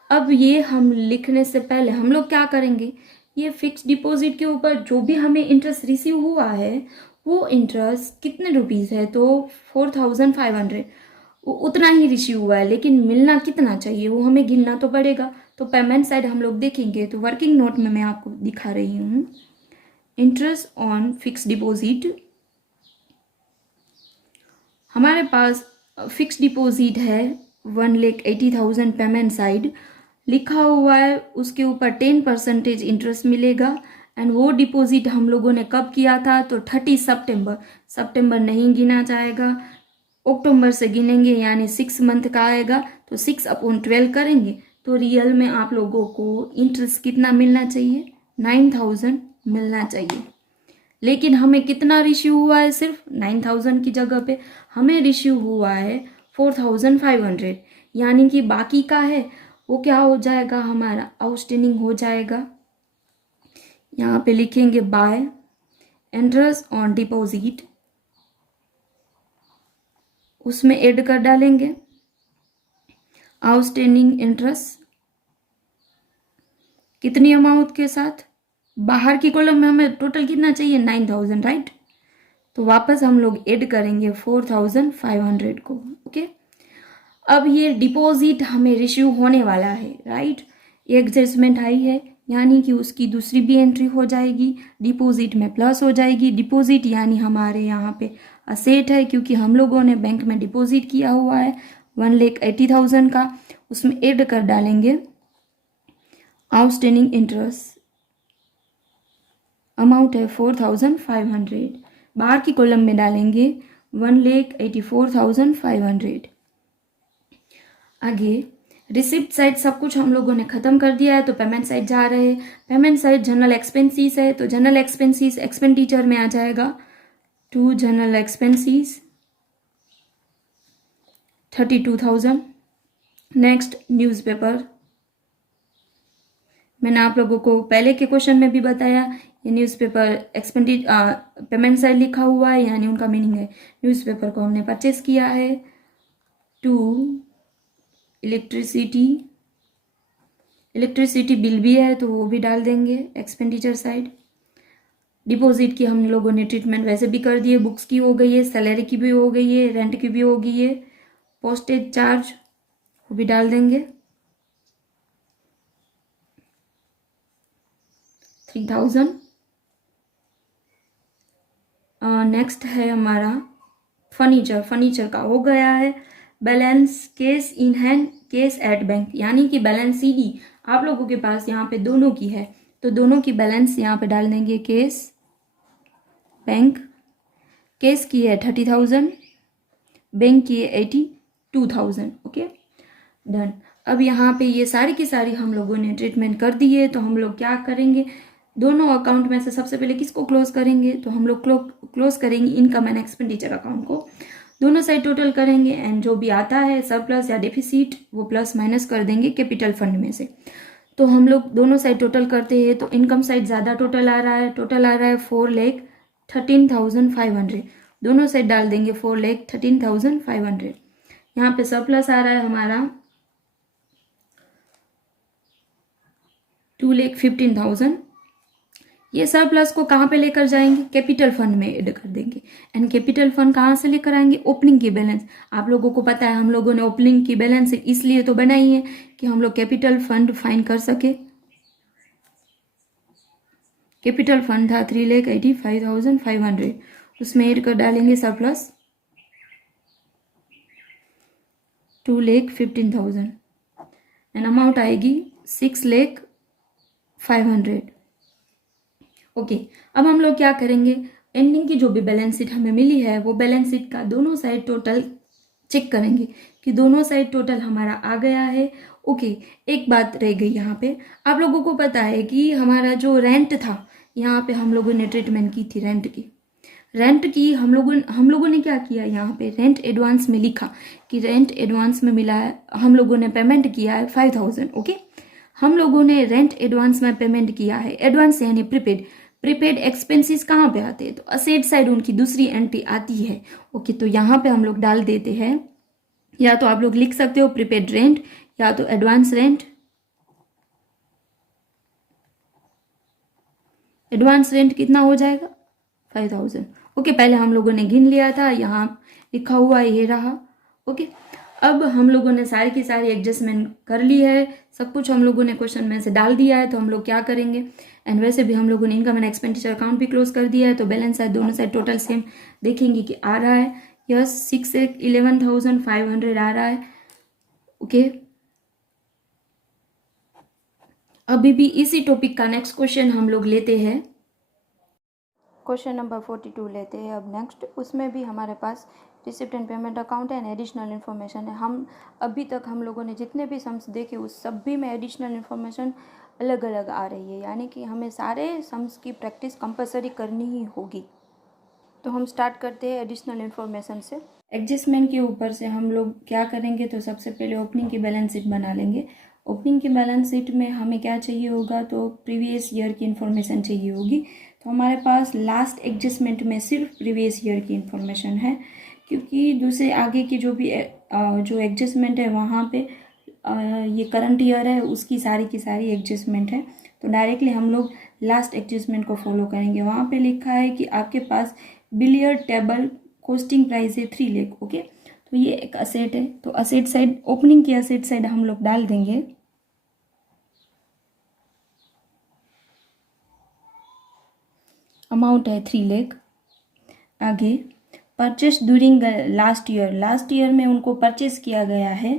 अब ये हम लिखने से पहले हम लोग क्या करेंगे, ये फिक्स डिपॉजिट के ऊपर जो भी हमें इंटरेस्ट रिसीव हुआ है वो इंटरेस्ट कितने रुपीज़ है, तो 4,500 उतना ही रिसीव हुआ है, लेकिन मिलना कितना चाहिए वो हमें गिनना तो पड़ेगा। तो पेमेंट साइड हम लोग देखेंगे तो वर्किंग नोट में मैं आपको दिखा रही हूँ। इंटरेस्ट ऑन फिक्स डिपॉजिट, हमारे पास फिक्स डिपॉजिट है 1,80,000 पेमेंट साइड लिखा हुआ है, उसके ऊपर 10% इंटरेस्ट मिलेगा। एंड वो डिपॉजिट हम लोगों ने कब किया था, तो 30 सितंबर नहीं गिना जाएगा, अक्टूबर से गिनेंगे, यानी 6 मंथ का आएगा, तो 6/12 करेंगे तो रियल में आप लोगों को इंटरेस्ट कितना मिलना चाहिए, 9,000 मिलना चाहिए। लेकिन हमें कितना रिसीव हुआ है, सिर्फ 9,000 की जगह पे हमें रिसीव हुआ है 4,500, यानी कि बाकी का है वो क्या हो जाएगा, हमारा आउटस्टैंडिंग हो जाएगा। यहाँ पे लिखेंगे बाय इंटरेस्ट ऑन डिपॉजिट, उसमें ऐड कर डालेंगे आउटस्टैंडिंग इंटरेस्ट कितनी अमाउंट के साथ, बाहर की कॉलम में हमें टोटल कितना चाहिए, 9,000, राइट। तो वापस हम लोग ऐड करेंगे 4,500 को। ओके, अब ये डिपॉजिट हमें रिसीव होने वाला है, राइट। एक एडजस्टमेंट आई है, यानी कि उसकी दूसरी भी एंट्री हो जाएगी, डिपॉजिट में प्लस हो जाएगी। डिपॉजिट यानी हमारे यहाँ पे असेट है, क्योंकि हम लोगों ने बैंक में डिपॉजिट किया हुआ है 1,80,000 का, उसमें ऐड कर डालेंगे आउटस्टैंडिंग इंटरेस्ट, अमाउंट है 4,500, बाहर की कॉलम में डालेंगे 1,84,500। आगे रिसिप्ट साइड सब कुछ हम लोगों ने खत्म कर दिया है, तो पेमेंट साइड जा रहे हैं। पेमेंट साइड जनरल एक्सपेंसेस है, तो जनरल एक्सपेंसेस एक्सपेंडिचर में आ जाएगा, to general expenses 32,000। Next newspaper, मैंने आप लोगों को पहले के क्वेश्चन में भी बताया, ये न्यूज़पेपर पेमेंट साइड लिखा हुआ है, यानी उनका मीनिंग है न्यूज़पेपर को हमने परचेस किया है। टू इलेक्ट्रिसिटी बिल भी है, तो वो भी डाल देंगे एक्सपेंडिचर साइड। डिपॉजिट की हम लोगों ने ट्रीटमेंट वैसे भी कर दी है, बुक्स की हो गई है, सैलरी की भी हो गई है, रेंट की भी हो गई है, पोस्टेज चार्ज वो भी डाल देंगे 3,000। नेक्स्ट है हमारा फर्नीचर का हो गया है balance, case in hand, case at bank, यानी कि बैलेंस सीडी आप लोगों के पास यहाँ पे दोनों की है, तो दोनों की बैलेंस यहाँ पे डाल देंगे केस बैंक। केस की है 30,000, बैंक की है 82,000। Okay done. अब यहाँ पे ये सारी की सारी हम लोगों ने ट्रीटमेंट कर दी है, तो हम लोग क्या करेंगे, दोनों अकाउंट में से सबसे पहले किसको क्लोज करेंगे, तो हम लोग क्लोज करेंगे इनकम एंड एक्सपेंडिचर अकाउंट को। दोनों साइड टोटल करेंगे एंड जो भी आता है सरप्लस या डेफिसिट वो प्लस माइनस कर देंगे कैपिटल फंड में से। तो हम लोग दोनों साइड टोटल करते हैं, तो इनकम साइड ज़्यादा टोटल आ रहा है, 4,13,500, दोनों साइड डाल देंगे 4,13,500। यहाँ पे सरप्लस आ रहा है हमारा 2,15,000। ये सरप्लस को कहाँ पे लेकर जाएंगे, कैपिटल फंड में ऐड कर देंगे। एंड कैपिटल फंड कहाँ से लेकर आएंगे, ओपनिंग की बैलेंस। आप लोगों को पता है हम लोगों ने ओपनिंग की बैलेंस इसलिए तो बनाई है कि हम लोग कैपिटल फंड फाइंड कर सके। कैपिटल फंड था 3,85,500, उसमें ऐड कर डालेंगे सरप्लस 2,15,000 एंड अमाउंट आएगी 6,05,000। ओके अब हम लोग क्या करेंगे, एंडिंग की जो भी बैलेंस शीट हमें मिली है वो बैलेंस शीट का दोनों साइड टोटल चेक करेंगे कि दोनों साइड टोटल हमारा आ गया है। ओके एक बात रह गई यहाँ पे, आप लोगों को पता है कि हमारा जो रेंट था, यहाँ पे हम लोगों ने ट्रीटमेंट की थी रेंट की हम लोगों ने क्या किया, यहाँ पे रेंट एडवांस में लिखा कि रेंट एडवांस में मिला है, हम लोगों ने पेमेंट किया है 5,000। ओके हम लोगों ने रेंट एडवांस में पेमेंट किया है, एडवांस यानी प्रीपेड एक्सपेंसेस कहाँ पे आते हैं, तो असेट साइड उनकी दूसरी एंट्री आती है। ओके तो यहाँ पे हम लोग डाल देते हैं, या तो आप लोग लिख सकते हो प्रीपेड रेंट या तो एडवांस रेंट। एडवांस रेंट कितना हो जाएगा 5,000। ओके पहले हम लोगों ने गिन लिया था, यहाँ लिखा हुआ ये रहा। ओके अब हम लोगों ने सारी की सारी एडजस्टमेंट कर ली है, सब कुछ हम लोगों ने क्वेश्चन में से डाल दिया है, तो हम लोग क्या करेंगे, एंड वैसे भी हम लोगों ने इनकम एंड एक्सपेंडिचर अकाउंट भी क्लोज कर दिया है, तो बैलेंस है दोनों साइड टोटल सेम देखेंगे कि आ रहा है, यस 6,11,500 आ रहा है। ओके, अभी भी इसी टॉपिक का नेक्स्ट क्वेश्चन हम लोग लेते हैं, क्वेश्चन नंबर 42 लेते हैं अब नेक्स्ट। उसमें भी हमारे पास रिसिप्ट एंड पेमेंट अकाउंट है एंड एडिशनल इन्फॉर्मेशन है। हम अभी तक हम लोगों ने जितने भी सम्स देखे उस सब भी में एडिशनल इन्फॉर्मेशन अलग अलग आ रही है, यानी कि हमें सारे सम्स की प्रैक्टिस कंपलसरी करनी ही होगी। तो हम स्टार्ट करते हैं एडिशनल इन्फॉर्मेशन से। एडजस्टमेंट के ऊपर से हम लोग क्या करेंगे, तो सबसे पहले ओपनिंग की बैलेंस शीट बना लेंगे। ओपनिंग की बैलेंस शीट में हमें क्या चाहिए होगा, तो प्रीवियस ईयर की इन्फॉर्मेशन चाहिए होगी। तो हमारे पास लास्ट एडजस्टमेंट में सिर्फ प्रीवियस ईयर की इन्फॉर्मेशन है, क्योंकि दूसरे आगे की जो भी जो एडजस्टमेंट है वहाँ पे ये करंट ईयर है उसकी सारी की सारी एडजस्टमेंट है। तो डायरेक्टली हम लोग लास्ट एडजस्टमेंट को फॉलो करेंगे। वहाँ पे लिखा है कि आपके पास बिलियर्ड टेबल कॉस्टिंग प्राइस है 3 लाख। ओके, तो ये एक असेट है, तो असेट साइड, ओपनिंग की असेट साइड हम लोग डाल देंगे अमाउंट है 3 लाख। आगे परचेस ड्यूरिंग लास्ट ईयर में उनको परचेस किया गया है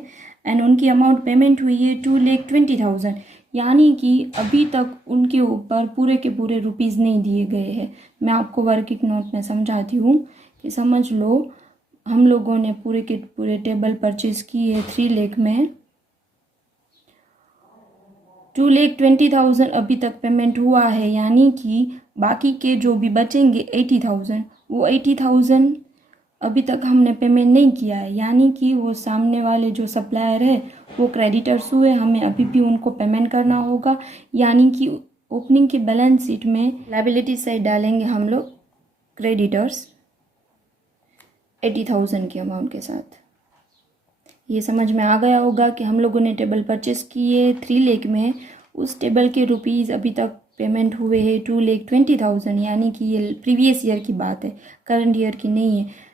एंड उनकी अमाउंट पेमेंट हुई है 2,20,000, यानी कि अभी तक उनके ऊपर पूरे के पूरे रुपीज़ नहीं दिए गए हैं। मैं आपको वर्किंग नोट में समझाती हूँ कि समझ लो, हम लोगों ने पूरे के पूरे टेबल परचेस की है 3 लाख में, 2,20,000 अभी तक पेमेंट हुआ है, यानी कि बाकी के जो भी बचेंगे 80,000, वो 80,000 अभी तक हमने पेमेंट नहीं किया है, यानी कि वो सामने वाले जो सप्लायर है वो क्रेडिटर्स हुए, हमें अभी भी उनको पेमेंट करना होगा। यानी कि ओपनिंग की बैलेंस शीट में लायबिलिटी साइड डालेंगे हम लोग क्रेडिटर्स 80,000 के अमाउंट के साथ। ये समझ में आ गया होगा कि हम लोगों ने टेबल परचेस किए 3 लाख में, उस टेबल के रुपीज़ अभी तक पेमेंट हुए हैं 2,20,000, यानी कि ये प्रीवियस ईयर की बात है, करंट ईयर की नहीं है।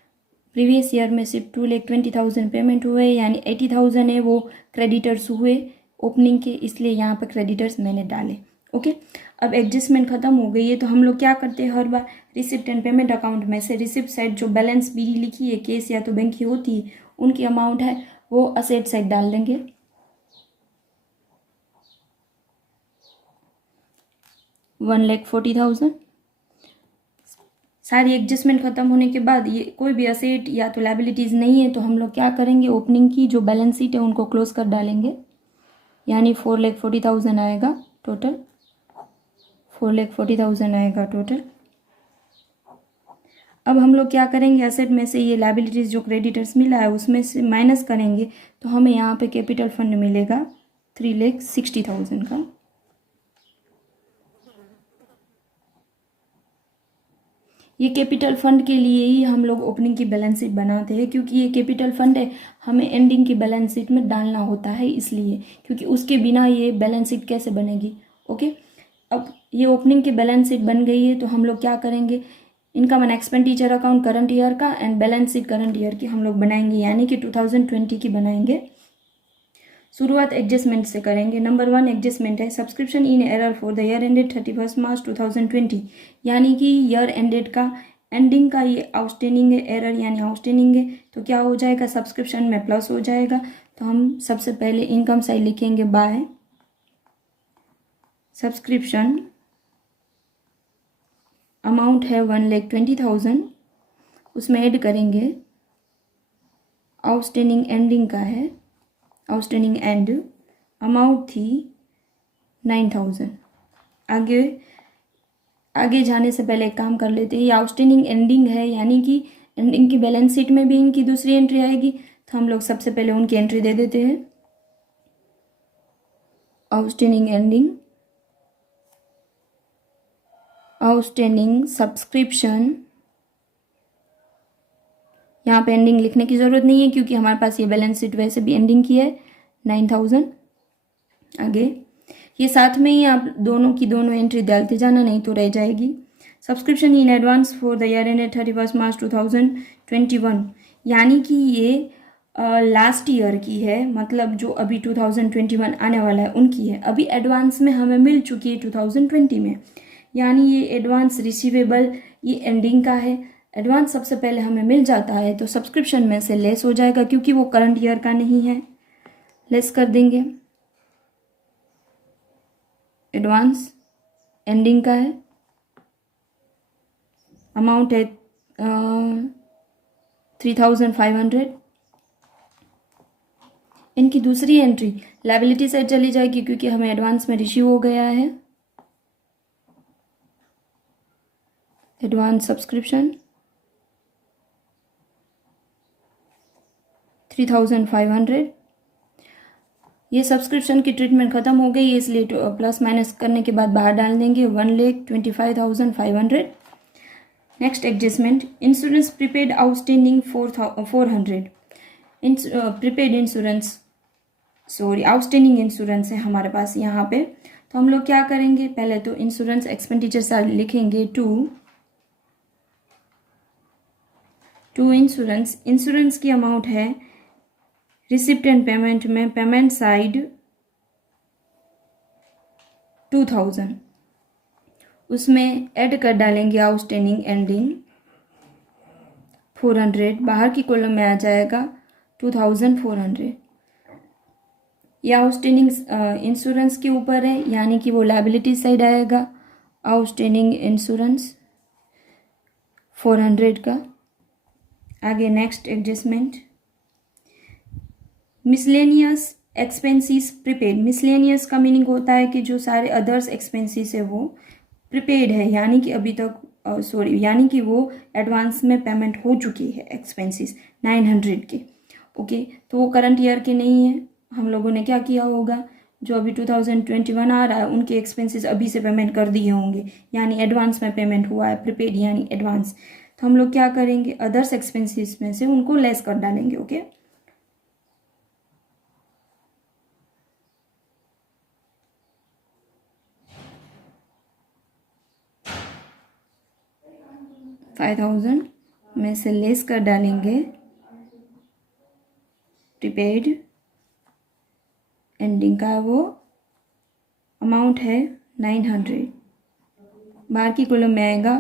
प्रीवियस ईयर में सिर्फ 2,20,000 पेमेंट हुए, यानी 80,000 है वो क्रेडिटर्स हुए ओपनिंग के, इसलिए यहाँ पर क्रेडिटर्स मैंने डाले। ओके, अब एडजस्टमेंट खत्म हो गई है, तो हम लोग क्या करते हैं, हर बार रिसिप्ट एंड पेमेंट अकाउंट में से रिसिप्ट साइड जो बैलेंस भी लिखी है केस या तो बैंक की होती है, उनकी अमाउंट है वो असेट साइड डाल देंगे। 1,40,000। सारी एडजस्टमेंट खत्म होने के बाद ये कोई भी असेट या तो लायबिलिटीज़ नहीं है, तो हम लोग क्या करेंगे, ओपनिंग की जो बैलेंस शीट है उनको क्लोज कर डालेंगे, यानी 4,40,000 आएगा टोटल, 4,40,000 आएगा टोटल। अब हम लोग क्या करेंगे, असेट में से ये लायबिलिटीज़ जो क्रेडिटर्स मिला है उसमें से माइनस करेंगे, तो हमें यहाँ पे कैपिटल फंड मिलेगा 3,60,000 का। ये कैपिटल फंड के लिए ही हम लोग ओपनिंग की बैलेंस शीट बनाते हैं, क्योंकि ये कैपिटल फंड है, हमें एंडिंग की बैलेंस शीट में डालना होता है, इसलिए, क्योंकि उसके बिना ये बैलेंस शीट कैसे बनेगी। ओके, अब ये ओपनिंग की बैलेंस शीट बन गई है, तो हम लोग क्या करेंगे, income and expenditure account current year का and balance sheet current year की हम लोग बनाएंगे, यानी कि 2020 की बनाएंगे। शुरुआत एडजस्टमेंट से करेंगे। नंबर 1 एडजस्टमेंट है subscription in error for the year ended 31 March 2020, यानी कि ईयर एंडेड का एंडिंग का ये आउटस्टैंडिंग है, एरर यानी आउटस्टैंडिंग है, तो क्या हो जाएगा, सब्सक्रिप्शन में प्लस हो जाएगा। तो हम सबसे पहले इनकम साइड लिखेंगे बाय सब्सक्रिप्शन, अमाउंट है 1,20,000, उसमें ऐड करेंगे आउटस्टैंडिंग एंडिंग का है, आउटस्टैंडिंग एंड अमाउंट थी 9,000। आगे जाने से पहले एक काम कर लेते हैं, ये आउटस्टैंडिंग एंडिंग है, यानी कि एंडिंग की बैलेंस शीट में भी इनकी दूसरी एंट्री आएगी, तो हम लोग सबसे पहले उनकी एंट्री दे देते हैं, आउटस्टैंडिंग एंडिंग, आउटस्टैंडिंग सब्सक्रिप्शन। यहाँ पे एंडिंग लिखने की ज़रूरत नहीं है, क्योंकि हमारे पास ये बैलेंस शीट वैसे भी एंडिंग की है 9,000। आगे ये साथ में ही आप दोनों की दोनों एंट्री डालते जाना, नहीं तो रह जाएगी। Subscription in advance for the year ended 31 मार्च 2021, यानी कि ये लास्ट ईयर की है, मतलब जो अभी 2021 आने वाला है उनकी है। अभी एडवांस में हमें मिल चुकी है 2020 में, यानी ये एडवांस रिसीवेबल ये एंडिंग का है। एडवांस सबसे पहले हमें मिल जाता है तो सब्सक्रिप्शन में से लेस हो जाएगा, क्योंकि वो करंट ईयर का नहीं है, लेस कर देंगे। एडवांस एंडिंग का है, अमाउंट है 3500। इनकी दूसरी एंट्री लायबिलिटी साइड चली जाएगी, क्योंकि हमें एडवांस में रिसीव हो गया है। Advance subscription 3500। ये सब्सक्रिप्शन की ट्रीटमेंट ख़त्म हो गई है, इसलिए प्लस माइनस करने के बाद बाहर डाल देंगे 1,25,500। Next adjustment, insurance prepaid outstanding 400। Prepaid insurance outstanding insurance है हमारे पास यहाँ पे। तो हम लोग क्या करेंगे, पहले तो इंश्योरेंस एक्सपेंडिचर साइड लिखेंगे टू इंश्योरेंस की अमाउंट है रिसिप्ट एंड पेमेंट में, पेमेंट साइड 2000, उसमें ऐड कर डालेंगे आउटस्टैंडिंग एंडिंग 400, बाहर की कॉलम में आ जाएगा 2400। यह आउटस्टैंडिंग इंश्योरेंस के ऊपर है, यानी कि वो लायबिलिटी साइड आएगा। आउटस्टैंडिंग इंश्योरेंस 400 का। आगे next adjustment, miscellaneous expenses prepaid. Miscellaneous का मीनिंग होता है कि जो सारे अदर्स एक्सपेंसेस है वो प्रीपेड है, यानी कि अभी तक यानी कि वो एडवांस में पेमेंट हो चुकी है एक्सपेंसेस 900 के। ओके, तो वो करंट ईयर के नहीं है। हम लोगों ने क्या किया होगा, जो अभी 2021 आ रहा है उनके एक्सपेंसेस अभी से पेमेंट कर दिए होंगे, यानी एडवांस में पेमेंट हुआ है, प्रीपेड यानी एडवांस। तो हम लोग क्या करेंगे, अदर्स एक्सपेंसेस में से उनको लेस कर डालेंगे। ओके, $5,000 में से लेस कर डालेंगे प्रीपेड एंडिंग का वो अमाउंट है 900, बाहर की कॉलम में आएगा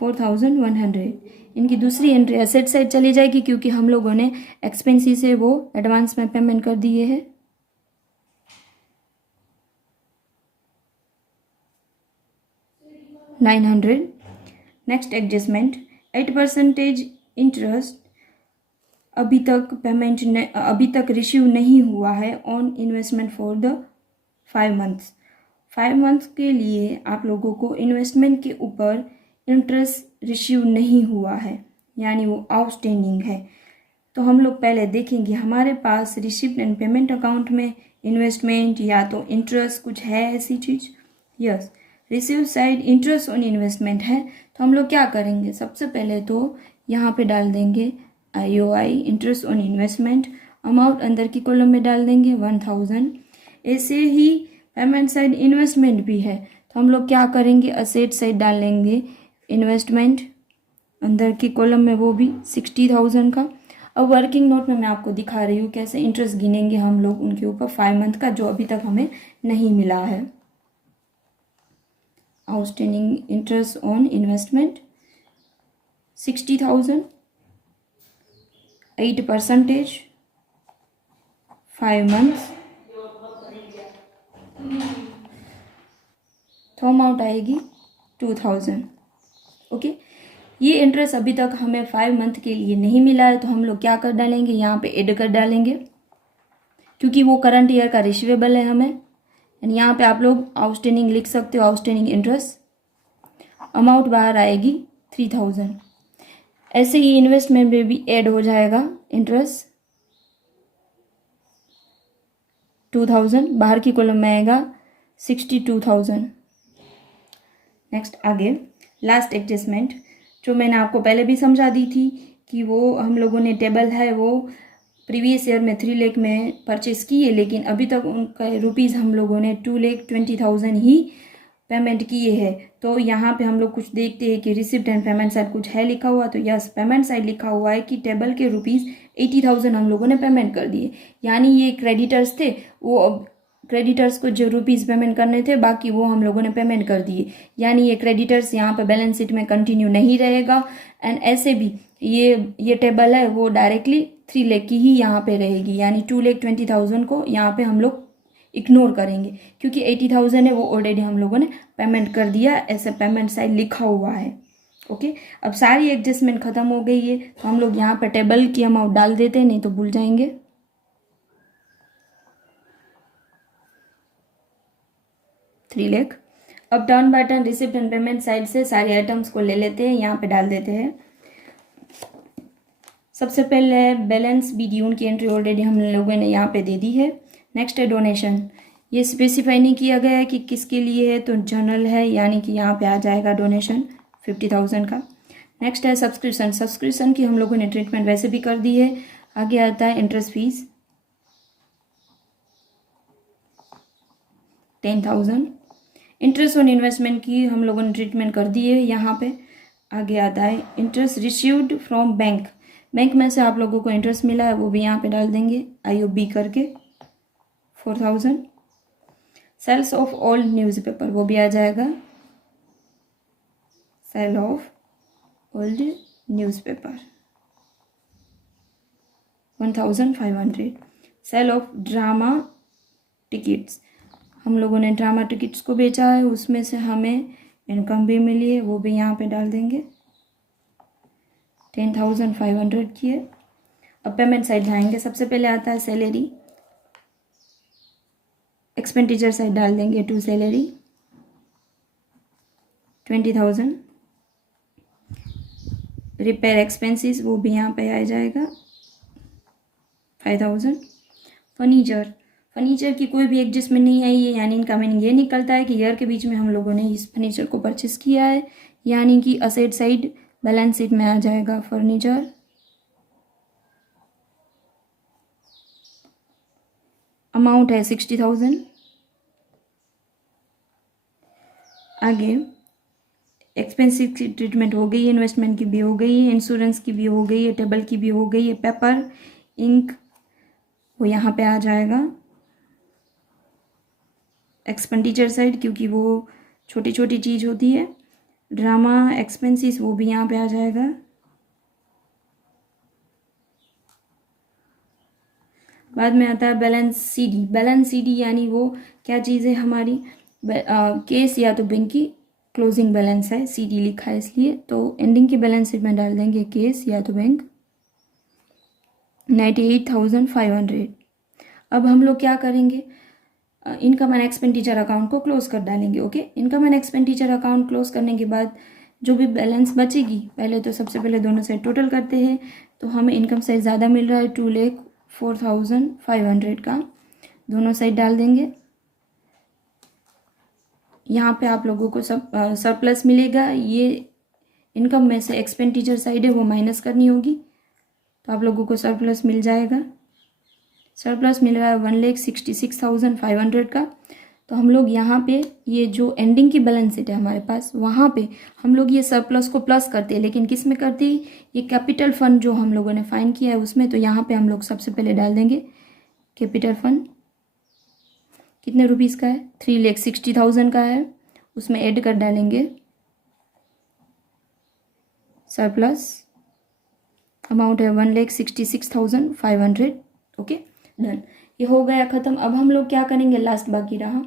4100। इनकी दूसरी एंट्री एसेट साइड चली जाएगी, क्योंकि हम लोगों ने एक्सपेंसेस से वो एडवांस में पेमेंट कर दिए हैं। $900। नेक्स्ट एडजस्टमेंट, 8% इंटरेस्ट अभी तक रिसीव नहीं हुआ है on investment for the 5 months. 5 months के लिए आप लोगों को इन्वेस्टमेंट के ऊपर इंटरेस्ट रिसीव नहीं हुआ है, यानी वो आउटस्टैंडिंग है। तो हम लोग पहले देखेंगे हमारे पास रिसिप्ट एंड पेमेंट अकाउंट में इन्वेस्टमेंट या तो इंटरेस्ट कुछ है ऐसी चीज़। Yes, receive side interest on investment है। तो हम लोग क्या करेंगे, सबसे पहले तो यहाँ पे डाल देंगे IOI interest on investment, amount अंदर की कॉलम में डाल देंगे 1000। ऐसे ही पेमेंट साइड इन्वेस्टमेंट भी है, तो हम लोग क्या करेंगे, असेट साइड डाल लेंगे इन्वेस्टमेंट अंदर की कॉलम में, वो भी 60,000 का। अब वर्किंग नोट में मैं आपको दिखा रही हूँ कैसे इंटरेस्ट गिनेंगे हम लोग उनके ऊपर 5 मंथ का, जो अभी तक हमें नहीं मिला है। Outstanding interest on investment 60,000, 8%, 5 months, तो अमाउंट आएगी 2000। ओके, ये इंटरेस्ट अभी तक हमें 5 मंथ के लिए नहीं मिला है, तो हम लोग क्या कर डालेंगे, यहाँ पे ऐड कर डालेंगे, क्योंकि वो करंट ईयर का रिसीवेबल है हमें। यानी यहाँ पे आप लोग आउटस्टैंडिंग लिख सकते हो, आउटस्टैंडिंग इंटरेस्ट, अमाउंट बाहर आएगी 3000। ऐसे ही इन्वेस्टमेंट में भी ऐड हो जाएगा इंटरेस्ट 2000, बाहर की कॉलम में आएगा 62,000। नेक्स्ट आगे लास्ट एडजस्टमेंट, जो मैंने आपको पहले भी समझा दी थी कि वो हम लोगों ने टेबल है वो प्रीवियस ईयर में 3 लाख में परचेस किए, लेकिन अभी तक उनका रुपीज़ हम लोगों ने 2,20,000 ही पेमेंट किए हैं। तो यहाँ पे हम लोग कुछ देखते हैं कि रिसिप्ट एंड पेमेंट साइड कुछ है लिखा हुआ, तो यस पेमेंट साइड लिखा हुआ है कि टेबल के रुपीज़ 80,000 हम लोगों ने पेमेंट कर दिए, यानी ये क्रेडिटर्स थे, वो क्रेडिटर्स को जो रुपीज़ पेमेंट करने थे बाकी वो हम लोगों ने पेमेंट कर दिए, यानी ये क्रेडिटर्स यहाँ पे बैलेंस शीट में कंटिन्यू नहीं रहेगा। एंड ऐसे भी ये टेबल है वो डायरेक्टली 3 लाख की ही यहाँ पे रहेगी, यानी 2,20,000 को यहाँ पे हम लोग इग्नोर करेंगे, क्योंकि 80,000 है वो ऑलरेडी हम लोगों ने पेमेंट कर दिया, ऐसे पेमेंट साइड लिखा हुआ है। ओके, अब सारी एडजस्टमेंट ख़त्म हो गई है, तो हम लोग यहाँ पे टेबल की अमाउंट डाल देते हैं, नहीं तो भूल जाएंगे। थ्री लाख। अब turn by turn receipt and payment side से सारे आइटम्स को ले लेते हैं, यहाँ पे डाल देते हैं। सबसे पहले बैलेंस बी ड्यून की एंट्री ऑलरेडी हम लोगों ने यहाँ पे दे दी है। नेक्स्ट है डोनेशन, ये स्पेसिफाई नहीं किया गया है कि किसके लिए है, तो जनरल है, यानी कि यहाँ पे आ जाएगा डोनेशन 50,000 का। नेक्स्ट है सब्सक्रिप्शन, सब्सक्रिप्शन की हम लोगों ने ट्रीटमेंट वैसे भी कर दी है। आगे आता है interest fees 10,000, interest on investment की हम लोगों ने ट्रीटमेंट कर दी है यहाँ पे। आगे आता है interest received from bank, bank में से आप लोगों को इंटरेस्ट मिला है वो भी यहाँ पे डाल देंगे IOB करके 4,000। सेल्स ऑफ ओल्ड न्यूज़पेपर वो भी आ जाएगा, sale of old newspaper 1,500। Sale of drama tickets, हम लोगों ने ड्रामा टिकट्स को बेचा है, उसमें से हमें इनकम भी मिली है, वो भी यहाँ पे डाल देंगे 10,500 की है। अब पेमेंट साइड जाएंगे, सबसे पहले आता है सैलरी, एक्सपेंडिचर साइड डाल देंगे टू सैलरी 20,000। रिपेयर एक्सपेंसेस वो भी यहाँ पे आ जाएगा 5,000। फर्नीचर, फर्नीचर की कोई भी एडजस्टमेंट नहीं आई है, यानी इनका मीनिंग ये निकलता है कि ईयर के बीच में हम लोगों ने इस फर्नीचर को परचेस किया है, यानी कि असेट साइड बैलेंस शीट में आ जाएगा फर्नीचर। अमाउंट है 60,000। आगे एक्सपेंसिव की ट्रीटमेंट हो गई है, इन्वेस्टमेंट की भी हो गई है, इंश्योरेंस की भी हो गई है, टेबल की भी हो गई है, पेपर इंक वो यहाँ पे आ जाएगा एक्सपेंडिचर साइड, क्योंकि वो छोटी छोटी चीज़ होती है। ड्रामा एक्सपेंसेस वो भी यहाँ पे आ जाएगा। बाद में आता है बैलेंस CD, बैलेंस CD यानी वो क्या चीज़ है हमारी, केस या तो बैंक की क्लोजिंग बैलेंस है, CD लिखा है इसलिए, तो एंडिंग की बैलेंस शीट में डाल देंगे केस या तो बैंक 98,500। अब हम लोग क्या करेंगे, इनकम एंड एक्सपेंडिचर अकाउंट को क्लोज कर डालेंगे। Okay, income and expenditure account close करने के बाद जो भी बैलेंस बचेगी, पहले तो सबसे पहले दोनों साइड टोटल करते हैं, तो हमें इनकम साइड ज़्यादा मिल रहा है 2,04,500 का, दोनों साइड डाल देंगे। यहाँ पे आप लोगों को सब सरप्लस मिलेगा, ये इनकम में से एक्सपेंडिचर साइड है वो माइनस करनी होगी, तो आप लोगों को सरप्लस मिल जाएगा। सरप्लस मिल रहा है 1,66,500 का। तो हम लोग यहाँ पे ये जो एंडिंग की बैलेंस शीट है हमारे पास, वहाँ पे हम लोग ये सरप्लस को प्लस करते हैं, लेकिन किस में करते हैं, ये कैपिटल फंड जो हम लोगों ने फाइंड किया है उसमें, तो यहाँ पे हम लोग सबसे पहले डाल देंगे कैपिटल फंड, कितने रुपीज़ का है, 3,60,000 का है, उसमें ऐड कर डालेंगे सरप्लस, अमाउंट है 1,66,500। ओके डन, ये हो गया ख़त्म। अब हम लोग क्या करेंगे, लास्ट बाकी रहा,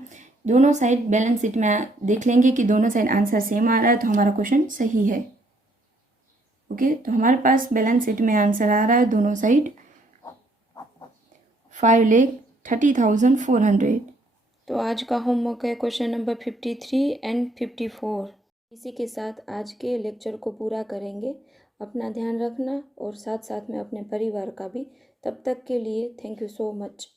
दोनों साइड बैलेंस शीट में देख लेंगे कि दोनों साइड आंसर सेम आ रहा है, तो हमारा क्वेश्चन सही है। ओके, तो हमारे पास बैलेंस शीट में आंसर आ रहा है दोनों साइड 5,30,400। तो आज का होमवर्क है क्वेश्चन नंबर 53 एंड 54। इसी के साथ आज के लेक्चर को पूरा करेंगे। अपना ध्यान रखना और साथ साथ में अपने परिवार का भी। तब तक के लिए थैंक यू सो मच।